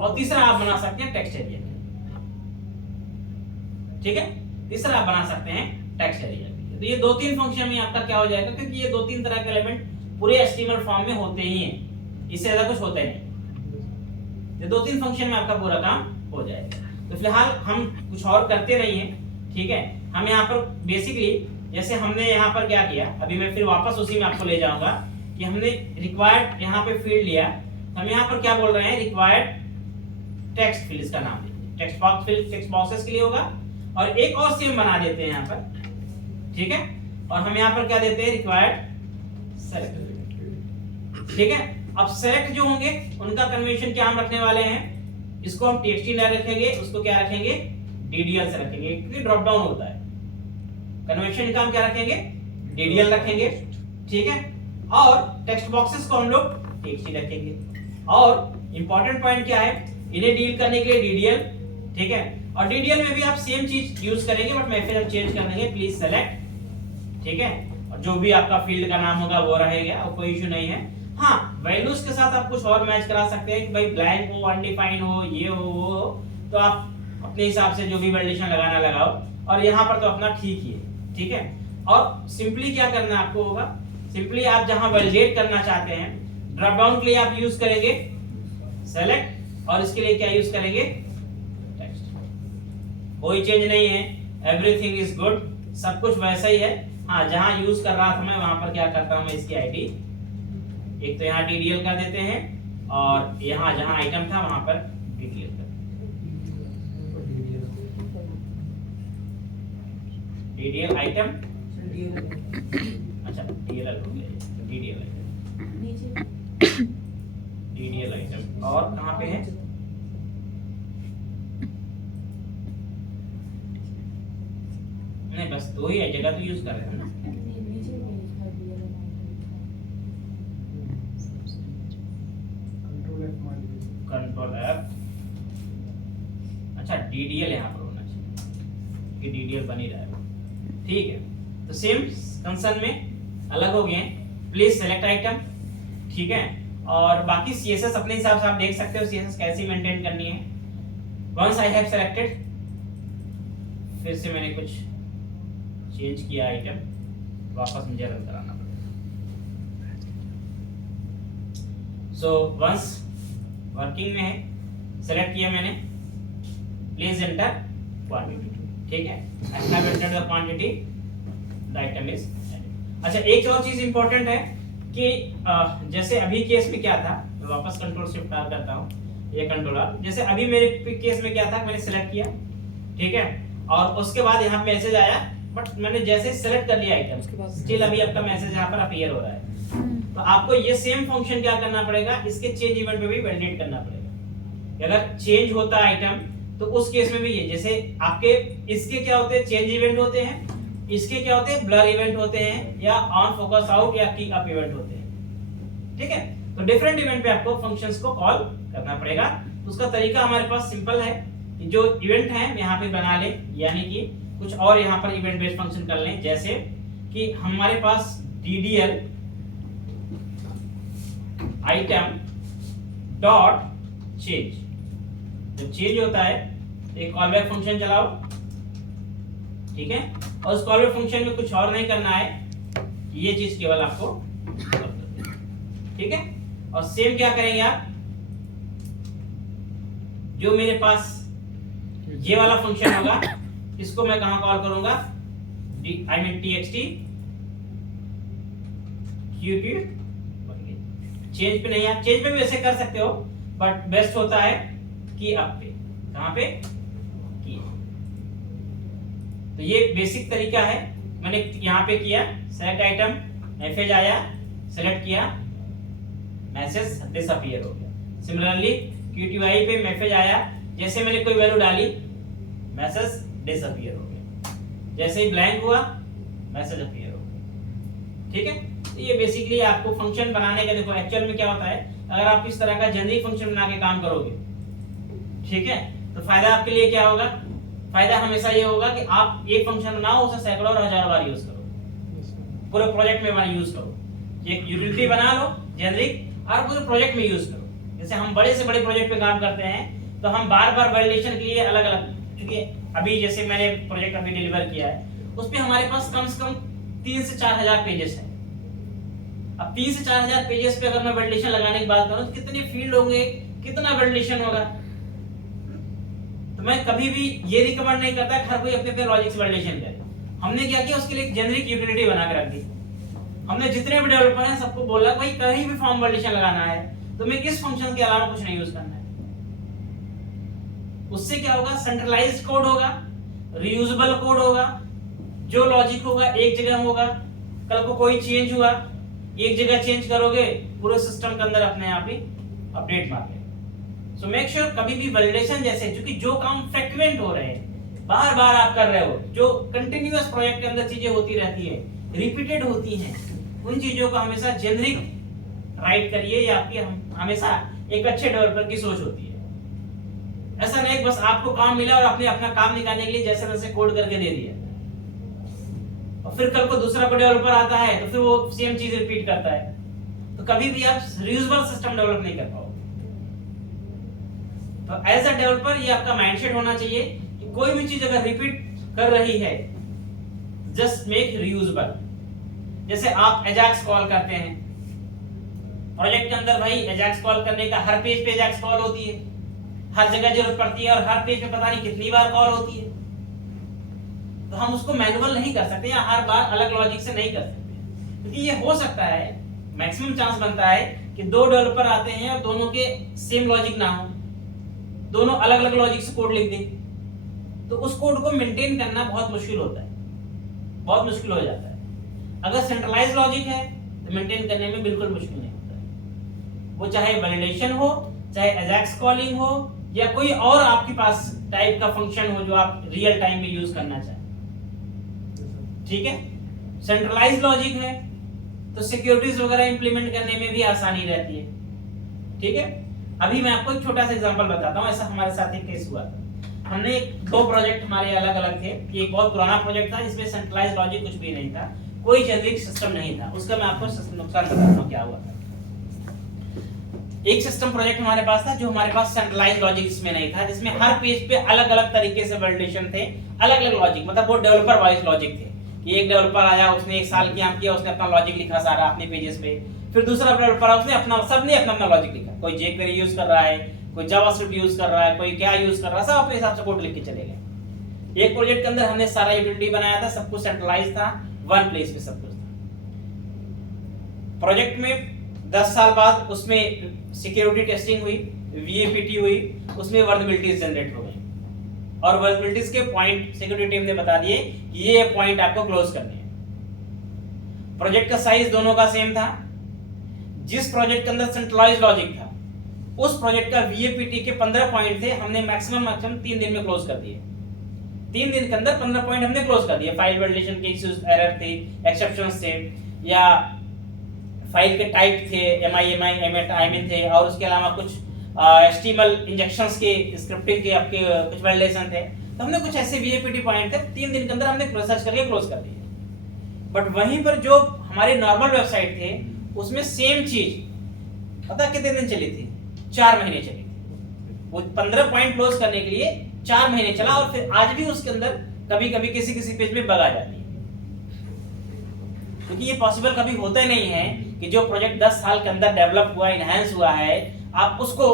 और तीसरा आप बना सकते हैं टेक्स्ट एरिया, ठीक है। तीसरा आप बना सकते हैं टेक्स्ट एरिया। तो ये 2-3 फंक्शन में आपका क्या हो जाएगा, क्योंकि ये 2-3 तरह के एलिमेंट पूरे HTML फॉर्म में होते ही हैं, इससे ज्यादा कुछ होता ही नहीं। ये 2-3 फंक्शन में आपका पूरा काम हो जाएगा। तो फिलहाल हम कुछ और करते नहीं है, ठीक है। हम यहाँ पर बेसिकली जैसे हमने यहाँ पर क्या किया, अभी मैं फिर वापस उसी में आपको ले जाऊंगा कि हमने रिक्वायर्ड यहाँ पे फील्ड लिया। हम यहाँ पर क्या बोल रहे हैं, रिक्वायर्ड टेक्स्ट फील्ड, इसका नाम text box field, text boxes के लिए होगा। और एक और सेम बना देते हैं यहाँ पर, ठीक है। और हम यहाँ पर क्या देते हैं, रिक्वायर्ड सेलेक्ट, ठीक है। अब सेलेक्ट जो होंगे उनका कन्वेंशन क्या हम रखने वाले हैं, इसको हम txt नहीं रखेंगे, उसको क्या रखेंगे, DDL से रखेंगे, क्योंकि ड्रॉप डाउन होता है। कन्वेंशन का हम क्या रखेंगे, DDL रखेंगे, ठीक है। और टेक्स्ट बॉक्सेस को हम लोग txt रखेंगे। और इंपॉर्टेंट पॉइंट क्या है, इन्हें डील करने के लिए DDL, ठीक है। और DDL में भी आप सेम चीज यूज करेंगे, बट मैं फिर चेंज कर देंगे, प्लीज सेलेक्ट, ठीक है। और जो भी आपका फील्ड का नाम होगा वो रहेगा, और कोई इशू नहीं है। हाँ, वैल्यूज के साथ आप कुछ और मैच करा सकते हैं कि भाई ब्लैंक हो, अनडिफाइंड हो, ये हो, वो हो, तो आप अपने हिसाब से जो भी वैलिडेशन लगाना लगाओ। और यहाँ पर तो अपना ठीक ही है, ठीक है। और सिंपली क्या करना आपको होगा, सिंपली आप जहां वैलिडेट करना चाहते हैं, ड्रॉप डाउन के लिए आप यूज करेंगे सेलेक्ट, और इसके लिए क्या यूज करेंगे, टेक्स्ट। कोई चेंज नहीं है, एवरीथिंग इज गुड, सब कुछ वैसा ही है। हाँ, जहां यूज कर रहा था मैं वहां पर क्या करता हूं, मैं इसकी आईडी एक तो यहाँ DDL कर देते हैं और यहाँ जहां आइटम था वहां पर DDL कर DDL आइटम, अच्छा DDL हो गया, DDL आइटम, DDL आइटम और कहाँ पे है, नहीं बस दो ही जगह तो यूज कर रहे हैं ना। कंट्रोल F, अच्छा DDL यहाँ पर होना चाहिए कि DDL बनी रहेगा, ठीक है। तो सेम कंसर्न में अलग हो गए, प्लीज सेलेक्ट आइटम, ठीक है। और बाकी CSS अपने हिसाब से आप देख सकते हो CSS कैसे मेंटेन करनी है। वंस आई हैव सेलेक्टेड, फिर से मैंने कुछ चेंज किया आइटम, वापस मुझे रन कराना पड़ेगा। सो वंस वर्किंग में है, सेलेक्ट किया मैंने, प्लीज एंटर क्वांटिटी, ठीक है। I have entered the quantity, the item is. अच्छा, एक और चीज इंपॉर्टेंट है कि जैसे अभी केस में क्या था, मैं वापस कंट्रोल शिफ्ट आर करता हूँ, ये कंट्रोलर, जैसे अभी मेरे केस में क्या था, मैंने सेलेक्ट किया, ठीक है, और उसके बाद यहाँ मैसेज आया, बट मैंने जैसे सेलेक्ट कर लिया आइटम, स्टिल अभी आपका मैसेज यहाँ पर अपीयर हो रहा है। तो आपको ये सेम फंक्शन क्या करना पड़ेगा, इसके चेंज इवेंट में भी वैलिडेट करना पड़ेगा। अगर चेंज होता है आइटम तो उस केस में भी ये, जैसे आपके इसके क्या होते हैं, चेंज इवेंट होते हैं, इसके क्या होते हैं, ब्लर इवेंट होते हैं, या ऑन फोकस आउट या की अप इवेंट होते हैं, ठीक है। तो डिफरेंट इवेंट पे आपको फंक्शंस को कॉल करना पड़ेगा। उसका तरीका हमारे पास सिंपल है, जो इवेंट है यहाँ पे बना ले, यानी कि कुछ और यहाँ पर इवेंट बेस्ड फंक्शन कर लें, जैसे कि हमारे पास DDL आइटम डॉट चेंज, जब चेंज होता है तो एक कॉल बैक फंक्शन चलाओ, ठीक है। और उस कॉल बैक फंक्शन में कुछ और नहीं करना है, ये चीज केवल आपको, ठीक है। और सेम क्या करेंगे आप, जो मेरे पास ये वाला फंक्शन होगा, इसको मैं कहां कॉल करूंगा, txt qt, चेंज पे नहीं है, चेंज पे भी वैसे कर सकते हो, बट बेस्ट होता है कि अप पे, कहां पे की। तो ये बेसिक तरीका है, मैंने यहां पे किया, सेलेक्ट आइटम, मैसेज आया, सेलेक्ट किया, मैसेज डिसअपीयर हो गया। सिमिलरली QTY पे मैसेज आया, जैसे मैंने कोई वैल्यू डाली, मैसेज डिसअपीयर हो गया, जैसे ही ब्लैंक हुआ मैसेज अपीयर हो गया, ठीक है। तो ये बेसिकली आपको फंक्शन बनाने का, देखो एक्चुअल में क्या होता है, अगर आप इस तरह का जेनरिक फंक्शन बना के काम करोगे, ठीक है, तो फायदा आपके लिए क्या होगा, फायदा हमेशा ये होगा कि आप एक फंक्शन बनाओ, उसे सैकड़ों और हजारों बार यूज करो, पूरे प्रोजेक्ट में यूज करो, एक यूटिलिटी बना लो जेनरिक और पूरे प्रोजेक्ट में यूज करो। जैसे हम बड़े से बड़े प्रोजेक्ट पे काम करते हैं तो हम बार बार वैलिडेशन के लिए अलग अलग, क्योंकि अभी जैसे मैंने प्रोजेक्ट अभी डिलीवर किया है, उस पे हमारे पास कम से कम 3 से 4 हजार पेजेस हैं। अब 3 से 4 हजार पेजेस पे अगर मैं वैलिडेशन लगाने की बात करूं तो कितने फील्ड होंगे, कितना वैलिडेशन होगा। तो मैं कभी भी ये रिकमेंड नहीं करता कि हर कोई अपने लॉजिक से वैलिडेशन करे। हमने क्या किया, उसके लिए एक जेनरिक यूटिलिटी बना के रख दी। हमने जितने भी डेवलपर हैं सबको बोला भाई कहीं भी फॉर्म वैलिडेशन लगाना है तो मैं इस फंक्शन के अलावा कुछ नहीं यूज करना है। उससे क्या होगा, सेंट्रलाइज्ड कोड होगा, रीयूजेबल कोड होगा, जो लॉजिक होगा एक जगह होगा, कल को कोई चेंज हुआ एक जगह चेंज करोगे, पूरे सिस्टम के अंदर अपने आप ही अपडेट मार लेगा। सो मेक श्योर कभी भी वैलिडेशन जैसे, क्योंकि जो काम फ्रीक्वेंट हो रहे हैं, बार बार आप कर रहे हो, जो कंटिन्यूअस प्रोजेक्ट के अंदर चीजें होती रहती है, रिपीटेड होती हैं, उन चीजों को हमेशा जेनरिक राइट करिए। ये आपकी हमेशा एक अच्छे डेवलपर की सोच होती है। ऐसा नहीं बस आपको काम मिला और आपने अपना काम निकालने के लिए जैसे वैसे कोड करके दे दिया, और फिर कल को दूसरा कोई डेवलपर आता है तो फिर वो सेम चीज रिपीट करता है, तो कभी भी आप रीयूजेबल सिस्टम डेवलप नहीं कर पाओगे। तो एज अ डेवलपर ये आपका माइंडसेट होना चाहिए कि कोई भी चीज अगर रिपीट कर रही है, जस्ट मेक रीयूजेबल। जैसे आप एजाक्स कॉल करते हैं प्रोजेक्ट के अंदर, भाई एजाक्स कॉल करने का हर पेज पे एजाक्स कॉल होती है, हर जगह जरूरत पड़ती है, और हर पेज पे पता नहीं कितनी बार कॉल होती है। तो हम उसको मैनुअल नहीं कर सकते या हर बार अलग लॉजिक से नहीं कर सकते, क्योंकि ये हो सकता है, मैक्सिमम चांस बनता है कि दो डेवलपर आते हैं और दोनों के सेम लॉजिक ना हो, दोनों अलग अलग लॉजिक से कोड लिख दें, तो उस कोड को मेंटेन करना बहुत मुश्किल होता है, बहुत मुश्किल हो जाता है। अगर सेंट्रलाइज लॉजिक है तो मेंटेन करने में बिल्कुल मुश्किल नहीं होता है, वो चाहे वैलिडेशन हो, चाहे एजाक्स कॉलिंग हो, या कोई और आपके पास टाइप का फंक्शन हो जो आप रियल टाइम में यूज करना चाहें। ठीक है, सेंट्रलाइज लॉजिक है तो सिक्योरिटीज वगैरह इंप्लीमेंट करने में भी आसानी रहती है। ठीक है, अभी मैं आपको एक छोटा सा एग्जांपल बताता हूं, ऐसा हमारे साथ एक केस हुआ था। हमने दो प्रोजेक्ट हमारे अलग अलग थे, एक बहुत पुराना प्रोजेक्ट था जिसमें सेंट्रलाइज लॉजिक कुछ भी नहीं था, कोई जेनरिक सिस्टम नहीं था, उसका मैं आपको नुकसान बताता हूं क्या हुआ था। एक सिस्टम प्रोजेक्ट हमारे पास था जो हमारे पास सेंट्रलाइज लॉजिक इसमें नहीं था, जिसमें हर पेज पे अलग अलग तरीके से वैलिडेशन थे, अलग अलग लॉजिक, मतलब वो डेवलपर वाइज लॉजिक थे कि एक डेवलपर आया, उसने एक साल काम किया, उसने अपना लॉजिक लिखा सारा अपने पेजेस पे, फिर दूसरा डेवलपर उसने अपना, सबने अपना अपना लॉजिक लिखा, कोई jQuery यूज कर रहा है, कोई जावास्क्रिप्ट यूज कर रहा है, कोई क्या यूज कर रहा है, सब अपने हिसाब से कोड लिख के चले गए। एक प्रोजेक्ट के अंदर हमने सारा यूटिलिटी बनाया था, सब कुछ सेंट्रलाइज था, वन प्लेस पे सब कुछ था। प्रोजेक्ट में 10 साल बाद उसमें सिक्योरिटी टेस्टिंग हुई, VAPT हुई, उसमें वर्नेबिलिटीज जनरेट हो गई और वर्नेबिलिटीज के पॉइंट सिक्योरिटी टीम ने बता दिए कि ये पॉइंट आपको क्लोज करने हैं। प्रोजेक्ट का साइज दोनों का सेम था, जिस प्रोजेक्ट के अंदर सेंट्रलाइज लॉजिक था उस प्रोजेक्ट का VAPT के 15 पॉइंट थे, हमने मैक्सिमम 3 दिन में क्लोज कर दिए। 3 दिन के अंदर 15 पॉइंट हमने क्लोज कर दिए। फाइल वैलिडेशन के इश्यूज, एरर थे, एक्सेप्शंस थे, या फाइल के टाइप थे, MIMI थे, और उसके अलावा कुछ HTML इंजेक्शंस के, स्क्रिप्टिंग के आपके कुछ वैलिडेशन थे, तो हमने कुछ ऐसे VAPT पॉइंट थे, 3 दिन के अंदर हमने रिसर्च करके क्लोज कर दिए। बट वहीं पर जो हमारे नॉर्मल वेबसाइट थे उसमें सेम चीज पता कितने दिन चली थी? 4 महीने चली थी। वो 15 पॉइंट क्लोज करने के लिए 4 महीने चला, और फिर आज भी उसके अंदर कभी कभी किसी किसी पेज में बग आ जाती है, क्योंकि ये पॉसिबल कभी होता ही नहीं है कि जो प्रोजेक्ट 10 साल के अंदर डेवलप हुआ, इनहैंस हुआ है, आप उसको,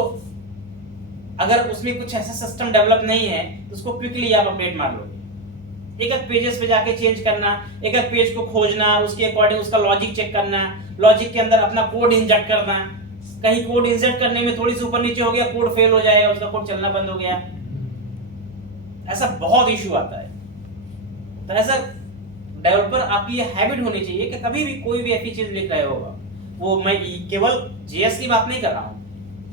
अगर उसमें कुछ ऐसा सिस्टम डेवलप नहीं है तो उसको क्विकली आप अपडेट मार लोगे। एक एक पेजेस पे जाके चेंज करना, एक एक पेज को खोजना, उसके अकॉर्डिंग उसका लॉजिक चेक करना, लॉजिक के अंदर अपना कोड इंजेक्ट करना, कहीं कोड इंजेक्ट करने में थोड़ी सी ऊपर नीचे हो गया, कोड फेल हो जाएगा, उसका कोड चलना बंद हो गया, ऐसा बहुत इशू आता है। तो ऐसा डेवलपर आपकी ये हैबिट होनी चाहिए कि कभी भी कोई भी ऐसी चीज लिख रहे होगा, वो मैं केवल JS की बात नहीं कर रहा हूं,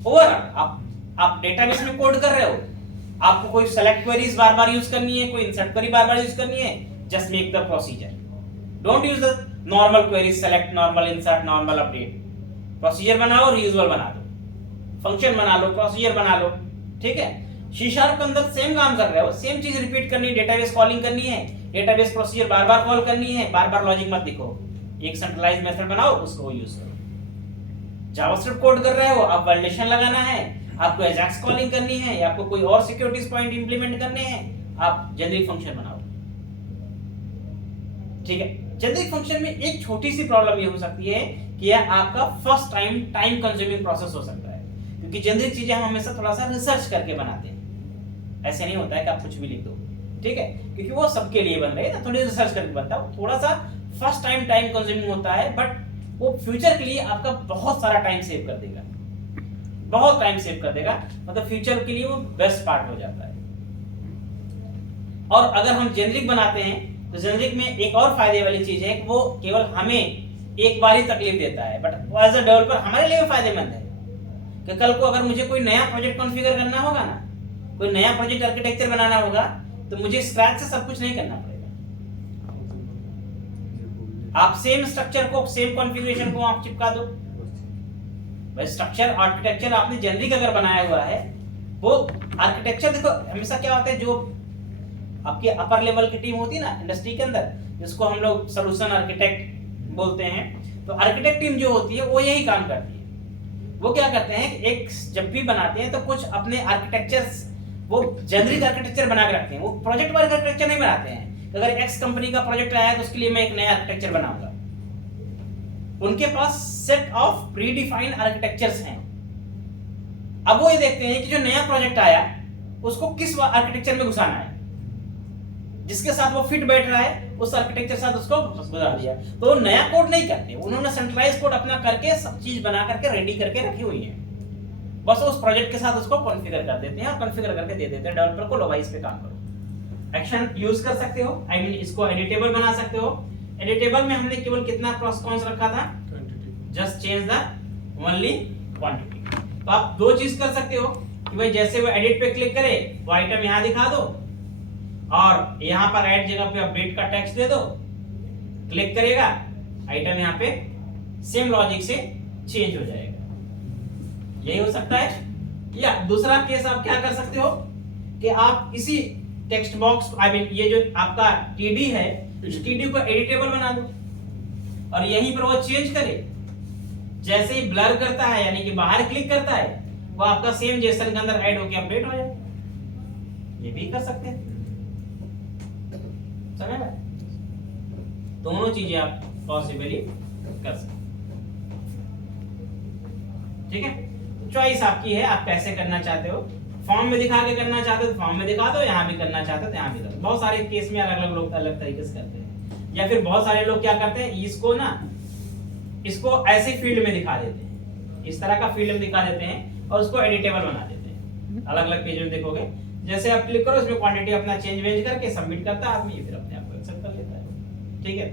ओवरऑल आप डेटाबेस में कोड कर रहे हो, आपको कोई सेलेक्ट क्वेरीज बार बार यूज करनी है, कोई इंसर्ट क्वेरी बार बार यूज करनी है, just make the procedure, don't use the normal query, select, normal insert, normal update. Procedure बनाओ, रीयूजेबल बना दो, फंक्शन बना लो, प्रोसीजर बना लो। ठीक है, C# के अंदर सेम काम कर रहे हो, सेम चीज रिपीट करनी है, डेटाबेस कॉलिंग करनी है, डेटाबेस प्रोसीजर बार बार कॉल करनी है, बार बार लॉजिक मत लिखो, एक सेंट्रलाइज मेथड बनाओ, उसको यूज करो। जावास्क्रिप्ट कोड कर रहे हो, आप वैलिडेशन लगाना है, आपको एजाक्स कॉलिंग करनी है, या आपको कोई और सिक्योरिटीज पॉइंट इंप्लीमेंट करने हैं, आप जेनेरिक फंक्शन बनाओ। ठीक है, जेनेरिक फंक्शन में एक छोटी सी प्रॉब्लम ये हो सकती है कि यह आपका फर्स्ट टाइम कंज्यूमिंग प्रोसेस हो सकता है, क्योंकि जेनेरिक चीजें हम हमेशा थोड़ा सा रिसर्च करके बनाते हैं, ऐसे नहीं होता है कि आप कुछ भी लिख दो। ठीक है, क्योंकि वो सबके लिए बन रही है ना, थोड़ी रिसर्च करके बनता है, थोड़ा सा फर्स्ट टाइम कंज्यूमिंग होता है, बट वो फ्यूचर के लिए आपका बहुत सारा टाइम सेव कर देगा, बहुत टाइम सेव कर देगा, मतलब फ्यूचर के लिए वो बेस्ट पार्ट हो जाता है। और अगर हम जेनेरिक बनाते हैं तो जेनेरिक में एक और फायदे वाली चीज है कि वो केवल हमें एक बार ही तकलीफ देता है, बट वो एज अ डेवलपर हमारे लिए फायदेमंद है कि कल को अगर मुझे कोई नया प्रोजेक्ट कॉन्फ़िगर करना होगा ना, कोई नया प्रोजेक्ट आर्किटेक्चर बनाना होगा, तो मुझे स्क्रैच से सब कुछ नहीं करना पड़ेगा। आप सेम स्ट्रक्चर को, सेम कॉन्फ़िगरेशन को आप चिपका दो। भाई स्ट्रक्चर आर्किटेक्चर आपने जेनरिक अगर बनाया हुआ है, वो आर्किटेक्चर देखो हमेशा क्या होता है, जो आपकी अपर लेवल की टीम होती है ना इंडस्ट्री के अंदर, जिसको हम लोग सॉल्यूशन आर्किटेक्ट बोलते हैं, तो आर्किटेक्ट टीम जो होती है वो यही काम करती है। वो क्या करते हैं, एक जब भी बनाते हैं तो कुछ अपने आर्किटेक्चर्स, वो जेनरिक आर्किटेक्चर बना के रखते हैं, वो प्रोजेक्ट वर्क आर्किटेक्चर नहीं बनाते हैं। अगर एक्स कंपनी का प्रोजेक्ट आया है तो उसके लिए मैं एक नया आर्किटेक्चर बनाऊंगा, उनके पास set of predefined architectures हैं। अब वो ये देखते हैं कि जो नया प्रोजेक्ट आया उसको किस आर्किटेक्चर में घुसाना है, जिसके साथ वो फिट बैठ रहा है उस आर्किटेक्चर के साथ उसको गुजार दिया। तो वो नया कोड नहीं करते, उन्होंने सेंट्रलाइज कोड अपना करके सब चीज बना करके रेडी करके रखी हुई है, बस उस प्रोजेक्ट के साथ उसको कॉन्फ़िगर कर देते हैं और कॉन्फ़िगर करके दे देते हैं डेवलपर को, लो भाई इस पे काम करो। एक्शन यूज कर सकते हो, आई मीन इसको एडिटेबल बना सकते हो। एडिटेबल में हमने केवल कितना कॉन्स रखा था, just change the only quantity. तो आप दो चीज कर सकते हो कि भाई जैसे वो एडिट पे क्लिक करे वो आइटम यहाँ दिखा दो, और यहाँ पर ऐड जगह पे अपडेट का टेक्स्ट दे दो, क्लिक करेगा आइटम यहाँ पे सेम लॉजिक से चेंज हो जाएगा। यही हो सकता है। या दूसरा केस आप क्या कर सकते हो कि आप इसी टेक्स्ट बॉक्स, आई मीन ये जो आपका टीडी है, इस टीडी को एडिटेबल बना दो और यहीं पर वो चेंज करे, जैसे ही ब्लर करता है यानी कि बाहर क्लिक करता है वो आपका सेम जेसन के अंदर ऐड होके अपडेट हो जाए। ये भी कर सकते हैं, समझ में? दोनों चीजें आप पॉसिबली कर सकते हैं, ठीक है। चॉइस आपकी है, आप कैसे करना चाहते हो। फॉर्म में दिखा के करना चाहते हो तो फॉर्म में दिखा दो, यहाँ भी करना चाहते हो तो यहाँ भी कर दो। बहुत सारे केस में अलग अलग लोग अलग तरीके से करते हैं, या फिर बहुत सारे लोग क्या करते हैं, इसको ना इसको ऐसे फील्ड में दिखा देते हैं, इस तरह का फील्ड में दिखा देते हैं और उसको एडिटेबल बना देते हैं। अलग अलग पेज में देखोगे, जैसे आप क्लिक करो इसमें क्वांटिटी अपना चेंज वेंज करके सबमिट करता है आदमी, फिर अपने आप को एक्सेप्ट कर लेता है, ठीक है।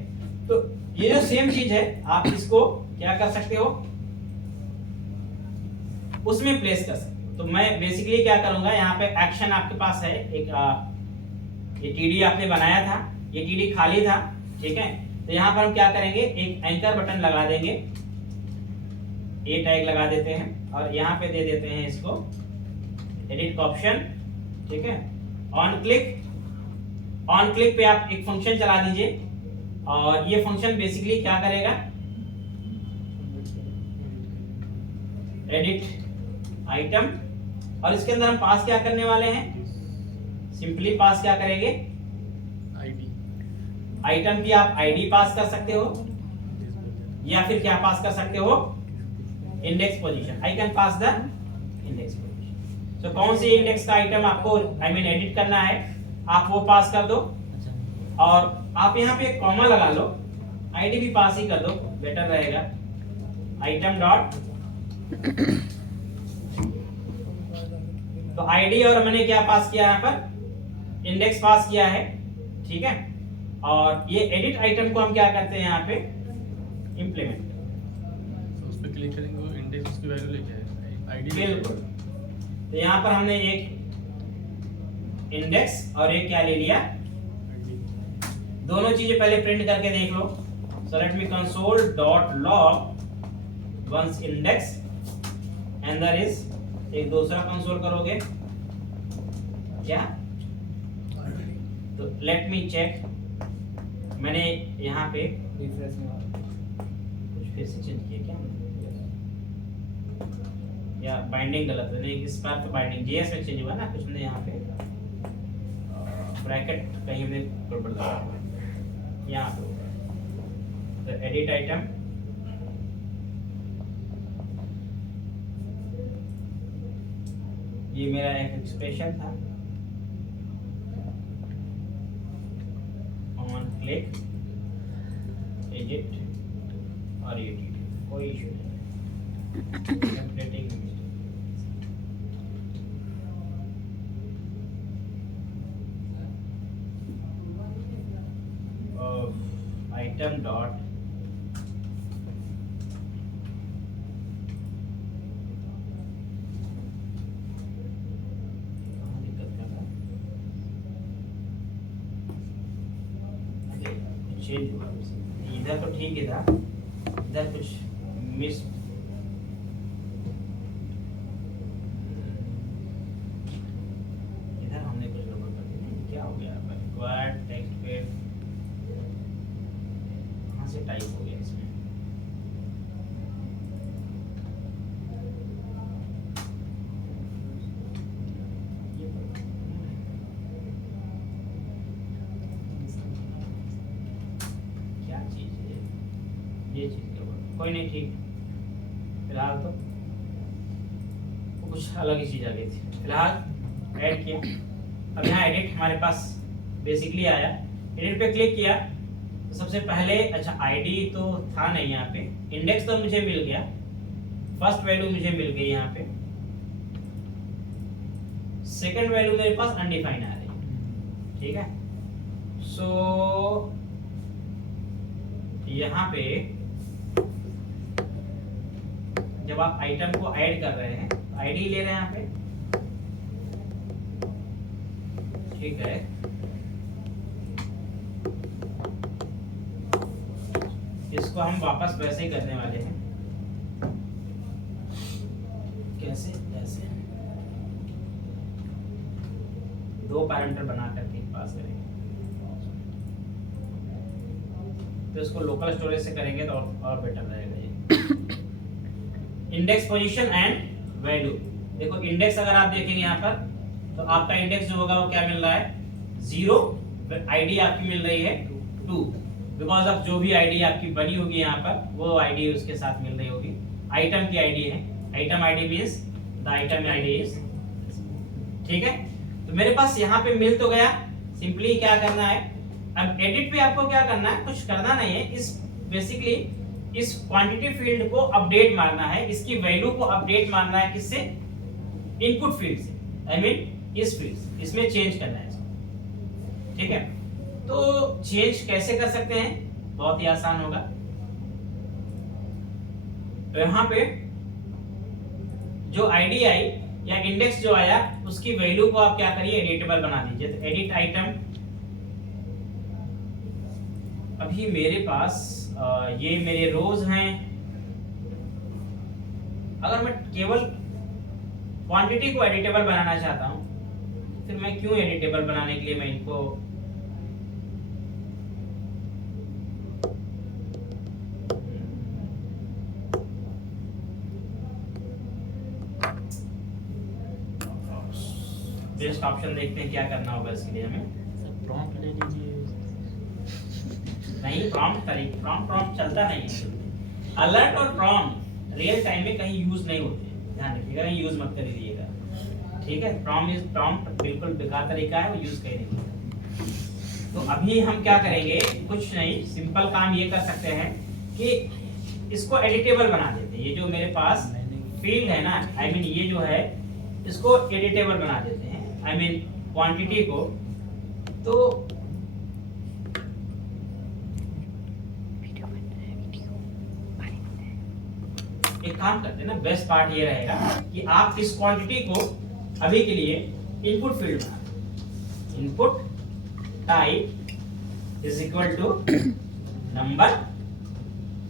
तो ये जो सेम चीज है आप इसको क्या कर सकते हो, उसमें प्लेस कर सकते हो। तो मैं बेसिकली क्या करूंगा, यहाँ पे एक्शन आपके पास है एक, ये टीडी आपने बनाया था, ये टीडी खाली था, ठीक है। तो यहाँ पर हम क्या करेंगे, एक एंकर बटन लगा देंगे, ए टैग लगा देते हैं और यहाँ पे दे देते हैं इसको एडिट का ऑप्शन, ठीक है। ऑन क्लिक पे आप एक फंक्शन चला दीजिए और ये फंक्शन बेसिकली क्या करेगा, एडिट आइटम, और इसके अंदर हम पास क्या करने वाले हैं, सिंपली पास क्या करेंगे, आईडी। आइटम की आप आईडी पास कर सकते हो या फिर क्या पास कर सकते हो, index position. I can pass the index position. तो कौन सी इंडेक्स का आइटम आपको आई मीन एडिट करना है आप वो पास कर दो, और आप यहाँ पे एक कॉमा लगा लो, आईडी भी पास ही कर दो, बेटर रहेगा। आइटम डॉट, तो आईडी और मैंने क्या पास किया यहाँ पर, इंडेक्स पास किया है, ठीक है। और ये एडिट आइटम को हम क्या करते हैं यहाँ पे इंप्लीमेंट, तो उस पे क्लिक करेंगे वो इंडेक्स उसकी वैल्यू लेके आएगा, आईडी। बिल्कुल। तो यहाँ पर हमने एक इंडेक्स और एक क्या ले लिया, दोनों चीजें पहले प्रिंट करके देख लो। So let me console dot log once index and there is, एक दूसरा कंसोल करोगे क्या, तो लेट मी चेक, मैंने यहाँ पे रिफ्रेश में कुछ फिर से चेंज किया क्या, या बाइंडिंग गलत है, नहीं इस बार तो बाइंडिंग जेएस में चेंज हुआ ना, कुछ हमने यहाँ पे ब्रैकेट कहीं हमने गड़बड़ लगा यहाँ पे होगा। तो एडिट आइटम, ये मेरा एक एक्सप्रेशन था, ऑन क्लिक एडिट और एडिट, कोई इशू नहीं, अपडेटिंग आइटम डॉट चेंज हुआ, इधर तो ठीक ही था, इधर कुछ मिस, इधर हमने कुछ गड़बड़ कर दी, क्या हो गया, रिक्वायर्ड टेक्स्ट पे कहाँ से टाइप हो गया इसमें, क्या चीज है ये चीज गड़बड़, कोई नहीं, ठीक। फिलहाल तो कुछ अलग ही चीज आ गई थी, फिलहाल ऐड किया। अब यहाँ एडिट हमारे पास बेसिकली आया। एडिट पे क्लिक किया तो सबसे पहले अच्छा आईडी तो था नहीं यहाँ पे, इंडेक्स तो मुझे मिल गया, फर्स्ट वैल्यू मुझे मिल गई यहाँ पे, सेकंड वैल्यू मेरे पास अनडिफाइंड आ रही है, ठीक है। सो यहाँ पे जब आप आइटम को ऐड कर रहे हैं तो आईडी ले रहे हैं यहाँ पे, ठीक है। इसको हम वापस वैसे ही करने वाले हैं, कैसे ऐसे दो पैरामीटर बना करके पास करेंगे, तो इसको लोकल स्टोरेज से करेंगे तो और बेटर रहेगा ये। इंडेक्स पोजीशन एंड वैल्यू, देखो इंडेक्स अगर आप देखेंगे यहाँ पर तो आपका इंडेक्स जो होगा वो क्या मिल रहा है 0, आईडी आपकी मिल रही है 2, बिकॉज ऑफ जो भी आईडी आपकी बनी होगी यहाँ पर वो आईडी उसके साथ मिल रही होगी। आइटम की आईडी है, item ID means the item ID is, ठीक है। तो मेरे पास यहाँ पे मिल तो गया, सिंपली क्या करना है अब एडिट पे आपको क्या करना है, कुछ करना नहीं है, इस बेसिकली इस क्वांटिटी फील्ड को अपडेट मारना है, इसकी वैल्यू को अपडेट मारना है, किससे, इनपुट फील्ड से, आई मीन इस फील्ड से, इसमें चेंज करना है इसको, ठीक है। तो चेंज कैसे कर सकते हैं, बहुत ही आसान होगा। तो यहाँ पे जो आईडी आई या इंडेक्स जो आया उसकी वैल्यू को आप क्या करिए एडिटेबल बना दीजिए। तो एडिट आइटम, अभी मेरे पास ये मेरे रोज हैं, अगर मैं केवल क्वांटिटी को एडिटेबल बनाना चाहता हूं फिर मैं क्यों एडिटेबल बनाने के लिए मैं इनको बेस्ट ऑप्शन देखते हैं क्या करना होगा इसके लिए हमें। प्रॉम्प्ट ले लीजिए। नहीं प्रॉम्प्ट चलता नहीं है। अलर्ट और प्रॉम्प्ट रियल टाइम में कहीं यूज नहीं होते, ध्यान रखिएगा, यूज मत करिएगा, ठीक है। प्रॉम्प्ट बिल्कुल बेकार तरीका है, वो यूज कहीं नहीं होता। तो अभी हम क्या करेंगे, कुछ नहीं, सिंपल काम ये कर सकते हैं कि इसको एडिटेबल बना देते हैं। ये जो मेरे पास फील्ड है ना, आई मीन ये जो है इसको एडिटेबल बना देते हैं, आई मीन क्वांटिटी को। तो एक काम करते हैं ना, बेस्ट पार्ट ये रहेगा कि आप इस क्वांटिटी को अभी के लिए इनपुट फील्ड बना दें। Input type is equal to number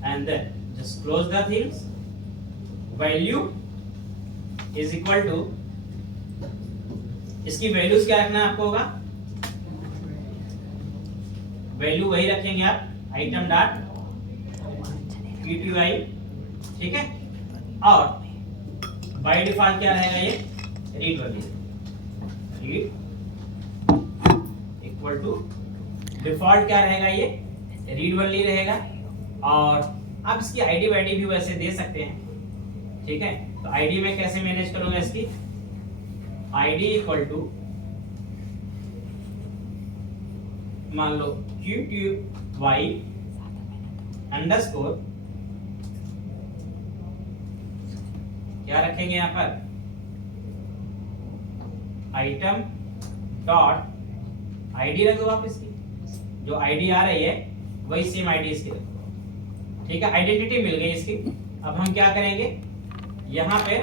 and then just close the things, value is equal to, इसकी वैल्यूज क्या रखना है आपको होगा, वैल्यू वही रखेंगे आप, आइटम डॉट QTY, ठीक है। और बाय डिफॉल्ट क्या रहेगा, ये read value, read equal to default क्या रहेगा, ये रीड वैल्यू रहेगा। और आप इसकी आईडी वाईडी भी वैसे दे सकते हैं, ठीक है। तो आईडी में कैसे मैनेज करूंगा इसकी, आईडी इक्वल टू मान लो QTY अंडरस्कोर, क्या रखेंगे यहाँ पर, आइटम डॉट आईडी रख दो आप, इसकी जो आईडी आ रही है वही सेम आईडी इसकी रखो, ठीक है। आइडेंटिटी मिल गई इसकी। अब हम क्या करेंगे, यहाँ पे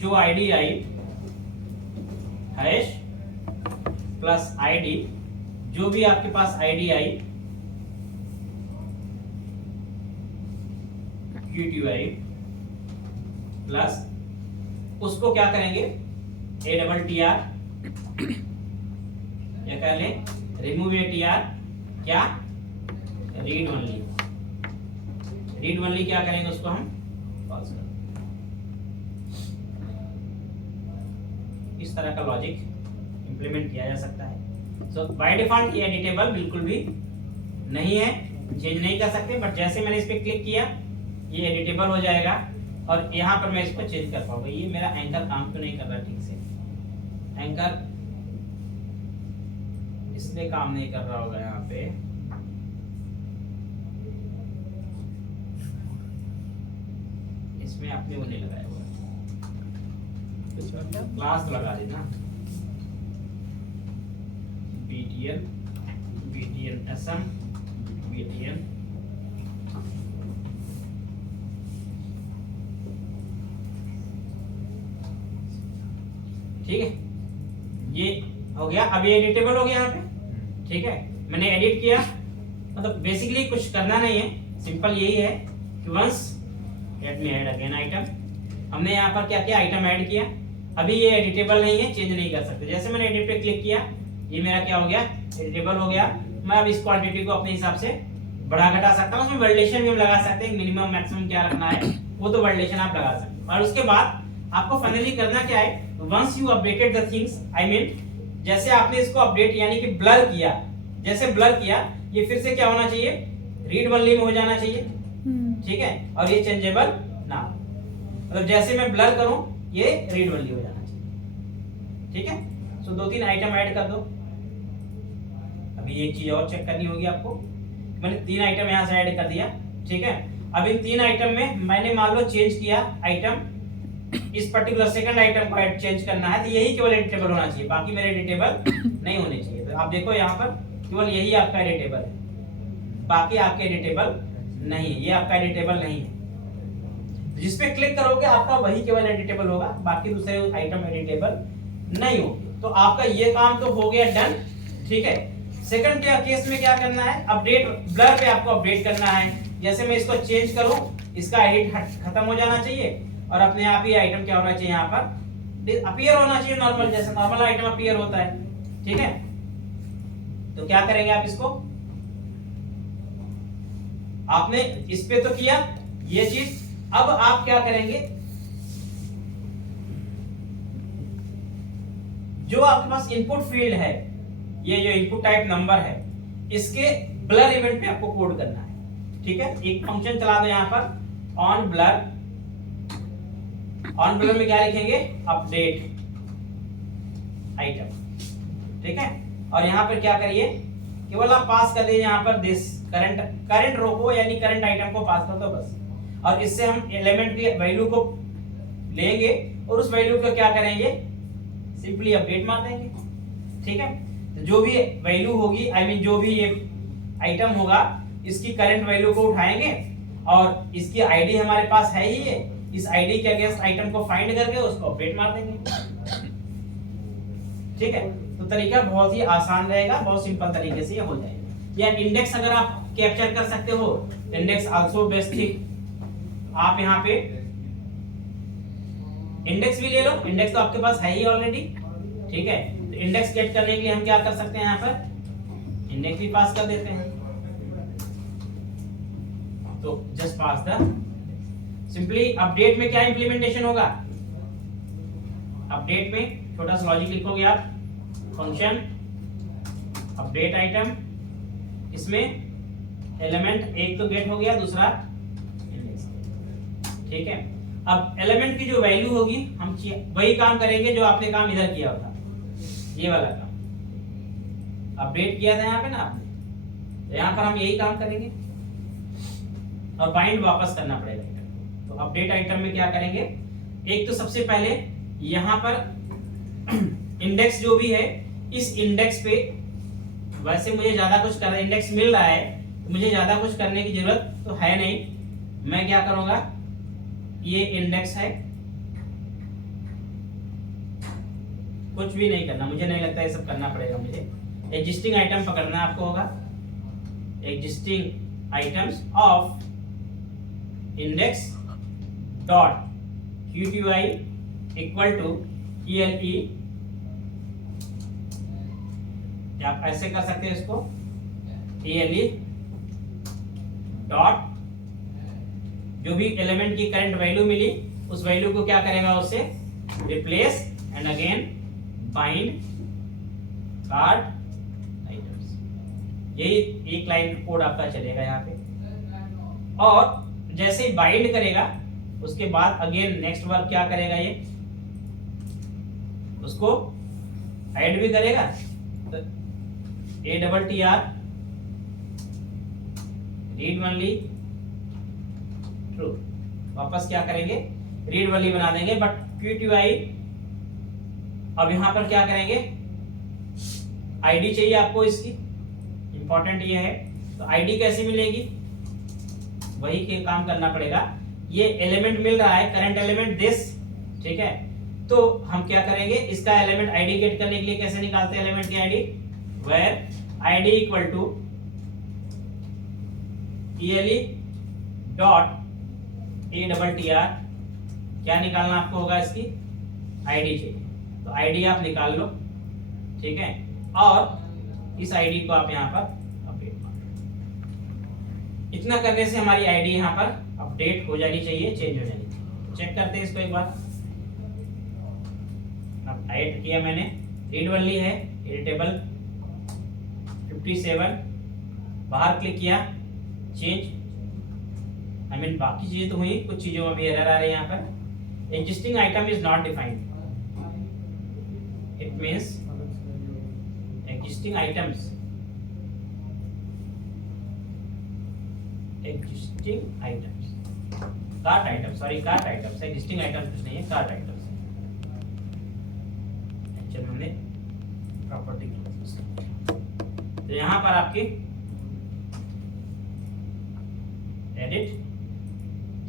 जो ID I hash plus ID, जो भी आपके पास आईडी आई QTY प्लस उसको क्या करेंगे ATTR, क्या कर लें, रिमूव ATR, क्या रीड ओनली, रीड ओनली क्या करेंगे उसको हम फॉल्स कर, इस तरह का लॉजिक इंप्लीमेंट किया जा सकता है। सो बाय डिफॉल्ट ये एडिटेबल बिल्कुल भी नहीं है, चेंज नहीं कर सकते, बट जैसे मैंने इस पे क्लिक किया ये एडिटेबल हो जाएगा और यहाँ पर मैं इसको चेंज कर पाऊंगा। ये मेरा एंकर काम क्यों नहीं कर रहा ठीक से, एंकर इसलिए काम नहीं कर रहा होगा यहाँ पे। इसमें अपने वो नहीं लगाया हुआ, क्लास तो लगा देना। BTN BTN SM BTN ठीक है, ये हो गया। अब ये एडिटेबल हो गया यहाँ पे, ठीक है। मैंने एडिट किया, मतलब बेसिकली कुछ करना नहीं है, सिंपल यही है कि once let me add again item. हमने यहाँ पर क्या किया, आइटम ऐड किया। अभी ये एडिटेबल नहीं है, चेंज नहीं कर सकते। जैसे मैंने एडिट पे क्लिक किया, ये मेरा क्या हो गया, एडिटेबल हो गया। मैं अब इस क्वांटिटी को अपने हिसाब से बढ़ा घटा सकता हूँ। उसमें वैलिडेशन भी हम लगा सकते हैं, मिनिमम मैक्सिमम क्या रखना है वो तो वैलिडेशन आप लगा सकते हो। और उसके बाद आपको फाइनली करना क्या है, once you updated the things, I mean जैसे आपने इसको अपडेट यानी कि ब्लर किया, जैसे ब्लर किया ये फिर से क्या होना चाहिए, रीड ओनली में हो जाना चाहिए, ठीक है। और ये चेंजेबल ना, मतलब जैसे मैं ब्लर करूं ये रीड ओनली हो जाना चाहिए, ठीक है। सो 2-3 आइटम ऐड कर दो। अभी एक चीज और चेक करनी होगी आपको, मैंने 3 आइटम यहाँ से ऐड कर दिया, ठीक है। अब इन 3 आइटम में मैंने मान लो चेंज किया आइटम, इस पर्टिकुलर सेकंड आइटम को ऐड चेंज करना है, तो यही केवल एडिटेबल होना चाहिए, बाकी मेरे एडिटेबल नहीं होने चाहिए। तो आप देखो यहाँ पर केवल यही आपका एडिटेबल है, बाकी आपके एडिटेबल नहीं है, ये आपका एडिटेबल नहीं है। जिस पे क्लिक करोगे आपका वही केवल एडिटेबल होगा, बाकी दूसरे आइटम एडिटेबल नहीं होंगे। तो आपका ये काम तो हो गया डन, ठीक है। सेकंड क्या केस में क्या करना है, अपडेट ब्लर पे आपको अपडेट करना है। जैसे मैं इसको चेंज करूं, इसका एडिट खत्म हो जाना चाहिए और अपने आप ही आइटम क्या होना चाहिए, यहाँ पर अपीयर होना चाहिए नॉर्मल, जैसे नॉर्मल आइटम अपीयर होता है, ठीक है। तो क्या करेंगे आप इसको, आपने इस पे तो किया ये चीज, अब आप क्या करेंगे, जो आपके पास इनपुट फील्ड है, ये जो इनपुट टाइप नंबर है, इसके ब्लर इवेंट पे आपको कोड करना है, ठीक है। एक फंक्शन चला दो यहाँ पर ऑन ब्लर, ऑन ब्लर में क्या लिखेंगे, अपडेट आइटम, ठीक है। और यहाँ पर क्या करिए, केवल आप पास कर दीजिए यहाँ पर दिस करंट रो को, यानी करंट आइटम को पास कर दो बस। और इससे हम एलिमेंट की वैल्यू को लेंगे और उस वैल्यू को क्या करेंगे, सिंपली अपडेट मार देंगे, ठीक है। तो जो भी वैल्यू होगी, आई मीन जो भी ये आइटम होगा, इसकी करंट वैल्यू को उठाएंगे और इसकी आईडी हमारे पास है ही है, इस आईडी के अगेंस्ट आइटम को फाइंड करके उसको अपडेट मार देंगे, ठीक है। तो तरीका बहुत ही आसान रहेगा, बहुत सिंपल तरीके से ये हो जाएगा। या इंडेक्स अगर आप कैप्चर कर सकते हो, इंडेक्स आल्सो बेस्ट थिंग। आप यहाँ पे इंडेक्स भी ले लो, इंडेक्स तो आपके पास है ही ऑलरेडी, ठीक है। तो इंडेक्स गेट करने के लिए हम क्या कर सकते हैं, यहाँ पर इंडेक्स भी पास कर देते हैं। तो just pass the, simply update में क्या इंप्लीमेंटेशन होगा, अपडेट में छोटा सा लॉजिक लिखोगे आप, फंक्शन अपडेट आइटम, इसमें एलिमेंट एक तो गेट हो गया, दूसरा इंडेक्स, ठीक है। अब एलिमेंट की जो वैल्यू होगी, हम वही काम करेंगे जो आपने काम इधर किया था, ये वाला काम अपडेट किया था यहाँ पे ना आपने, तो यहाँ पर हम यही काम करेंगे और बाइंड वापस करना पड़ेगा। तो अपडेट आइटम में क्या करेंगे, एक तो सबसे पहले यहाँ पर इंडेक्स जो भी है, इस इंडेक्स पे वैसे मुझे ज्यादा कुछ करना, इंडेक्स मिल रहा है तो मुझे ज्यादा कुछ करने की जरूरत तो है नहीं। मैं क्या करूंगा, ये इंडेक्स है, कुछ भी नहीं करना, मुझे नहीं लगता ये सब करना पड़ेगा। मुझे एग्जिस्टिंग आइटम पकड़ना आपको होगा, existing items of index dot qty equal to ele, आप ऐसे कर सकते हैं इसको, ele डॉट जो भी एलिमेंट की करंट वैल्यू मिली उस वैल्यू को क्या करेगा, उससे replace and again bind card items. यही एक लाइन कोड आपका चलेगा यहाँ पे। और जैसे ही बाइंड करेगा उसके बाद अगेन नेक्स्ट वर्क क्या करेगा, ये उसको ऐड भी करेगा, तो ATTR रीड ओनली ट्रू। वापस क्या करेंगे, रीड ओनली बना देंगे, बट QTY अब यहां पर क्या करेंगे, आईडी चाहिए आपको इसकी, इंपॉर्टेंट ये है। तो आईडी कैसे मिलेगी, वही के काम करना पड़ेगा। ये एलिमेंट मिल रहा है, करंट एलिमेंट दिस, ठीक है। तो हम क्या करेंगे, इसका एलिमेंट आईडी गेट करने के लिए कैसे निकालते हैं एलिमेंट की ID, where ID equal to ELE dot ATTR, क्या निकालना आपको होगा, इसकी आईडी चाहिए, तो आईडी आप निकाल लो, ठीक है। और इस आईडी को आप यहाँ पर अपडेट मार लो। इतना करने से हमारी आईडी यहाँ पर अपडेट हो जानी चाहिए, चेंज हो जानी चाहिए। चेक करते हैं इसको एक बार। अब ऐड किया मैंने, रीड ओनली है, एडिटेबल 57, बाहर क्लिक किया, चेंज, आई मीन बाकी चीजें तो हुई, कुछ चीजों में भी एरर आ रही है यहाँ पर। Existing item is not defined, it means existing items cart items, sorry cart items, existing items कुछ नहीं है, cart items एक्चुअली हमने प्रॉपर्टी। तो यहाँ पर आपकी एडिट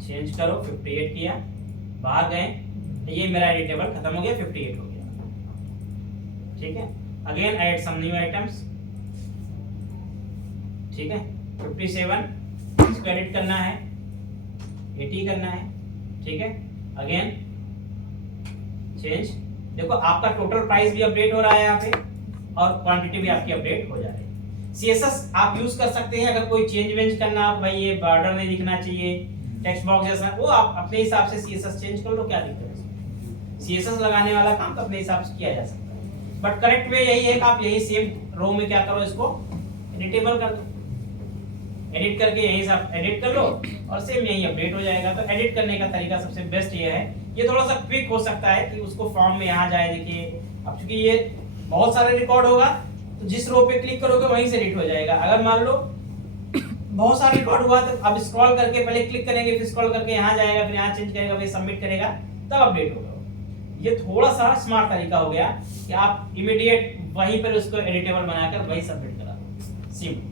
चेंज करो, 58 किया, बाहर गए, ये मेरा एडिटेबल खत्म हो गया, 58 हो गया, ठीक है। Again add some new items, ठीक है। 57 इसको एडिट करना है, 80 करना है, ठीक है। अगेन चेंज, देखो आपका टोटल प्राइस भी अपडेट हो रहा है यहाँ पे, और क्वांटिटी भी आपकी अपडेट हो जा रही है। CSS आप यूज कर सकते हैं अगर कोई चेंज वेंज करना, आप भाई ये बॉर्डर नहीं दिखना चाहिए, टेक्स्ट बॉक्स जैसा, वो आप अपने हिसाब से CSS चेंज कर लो, क्या दिक्कत है। CSS लगाने वाला काम तो अपने हिसाब से किया जा सकता है, बट करेक्ट वे यही है कि आप यही सेम रो में क्या करो, इसको एडिटेबल कर दो, एडिट करके यहीं से आप एडिट कर लो और सेम यही अपडेट हो जाएगा। तो एडिट करने का तरीका सबसे बेस्ट ये है। ये थोड़ा सा क्विक हो सकता है कि उसको फॉर्म में यहाँ जाए, देखिए अब चूंकि ये बहुत सारे रिकॉर्ड होगा तो जिस रो पे क्लिक करोगे वहीं से एडिट हो जाएगा। अगर मान लो बहुत सारे रिकॉर्ड हुआ तो अब स्क्रॉल करके पहले क्लिक करेंगे, फिर स्क्रॉल करके यहाँ जाएगा, फिर यहाँ चेंज करेगा, फिर सबमिट करेगा, तब अपडेट होगा। ये थोड़ा सा स्मार्ट तरीका हो गया कि आप इमीडिएट वहीं पर उसको एडिटेबल बनाकर वही सबमिट करा दो, सिंपल,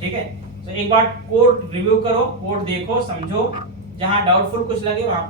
ठीक है। तो एक बार कोड रिव्यू करो, कोड देखो, समझो, जहां डाउटफुल कुछ लगे वहां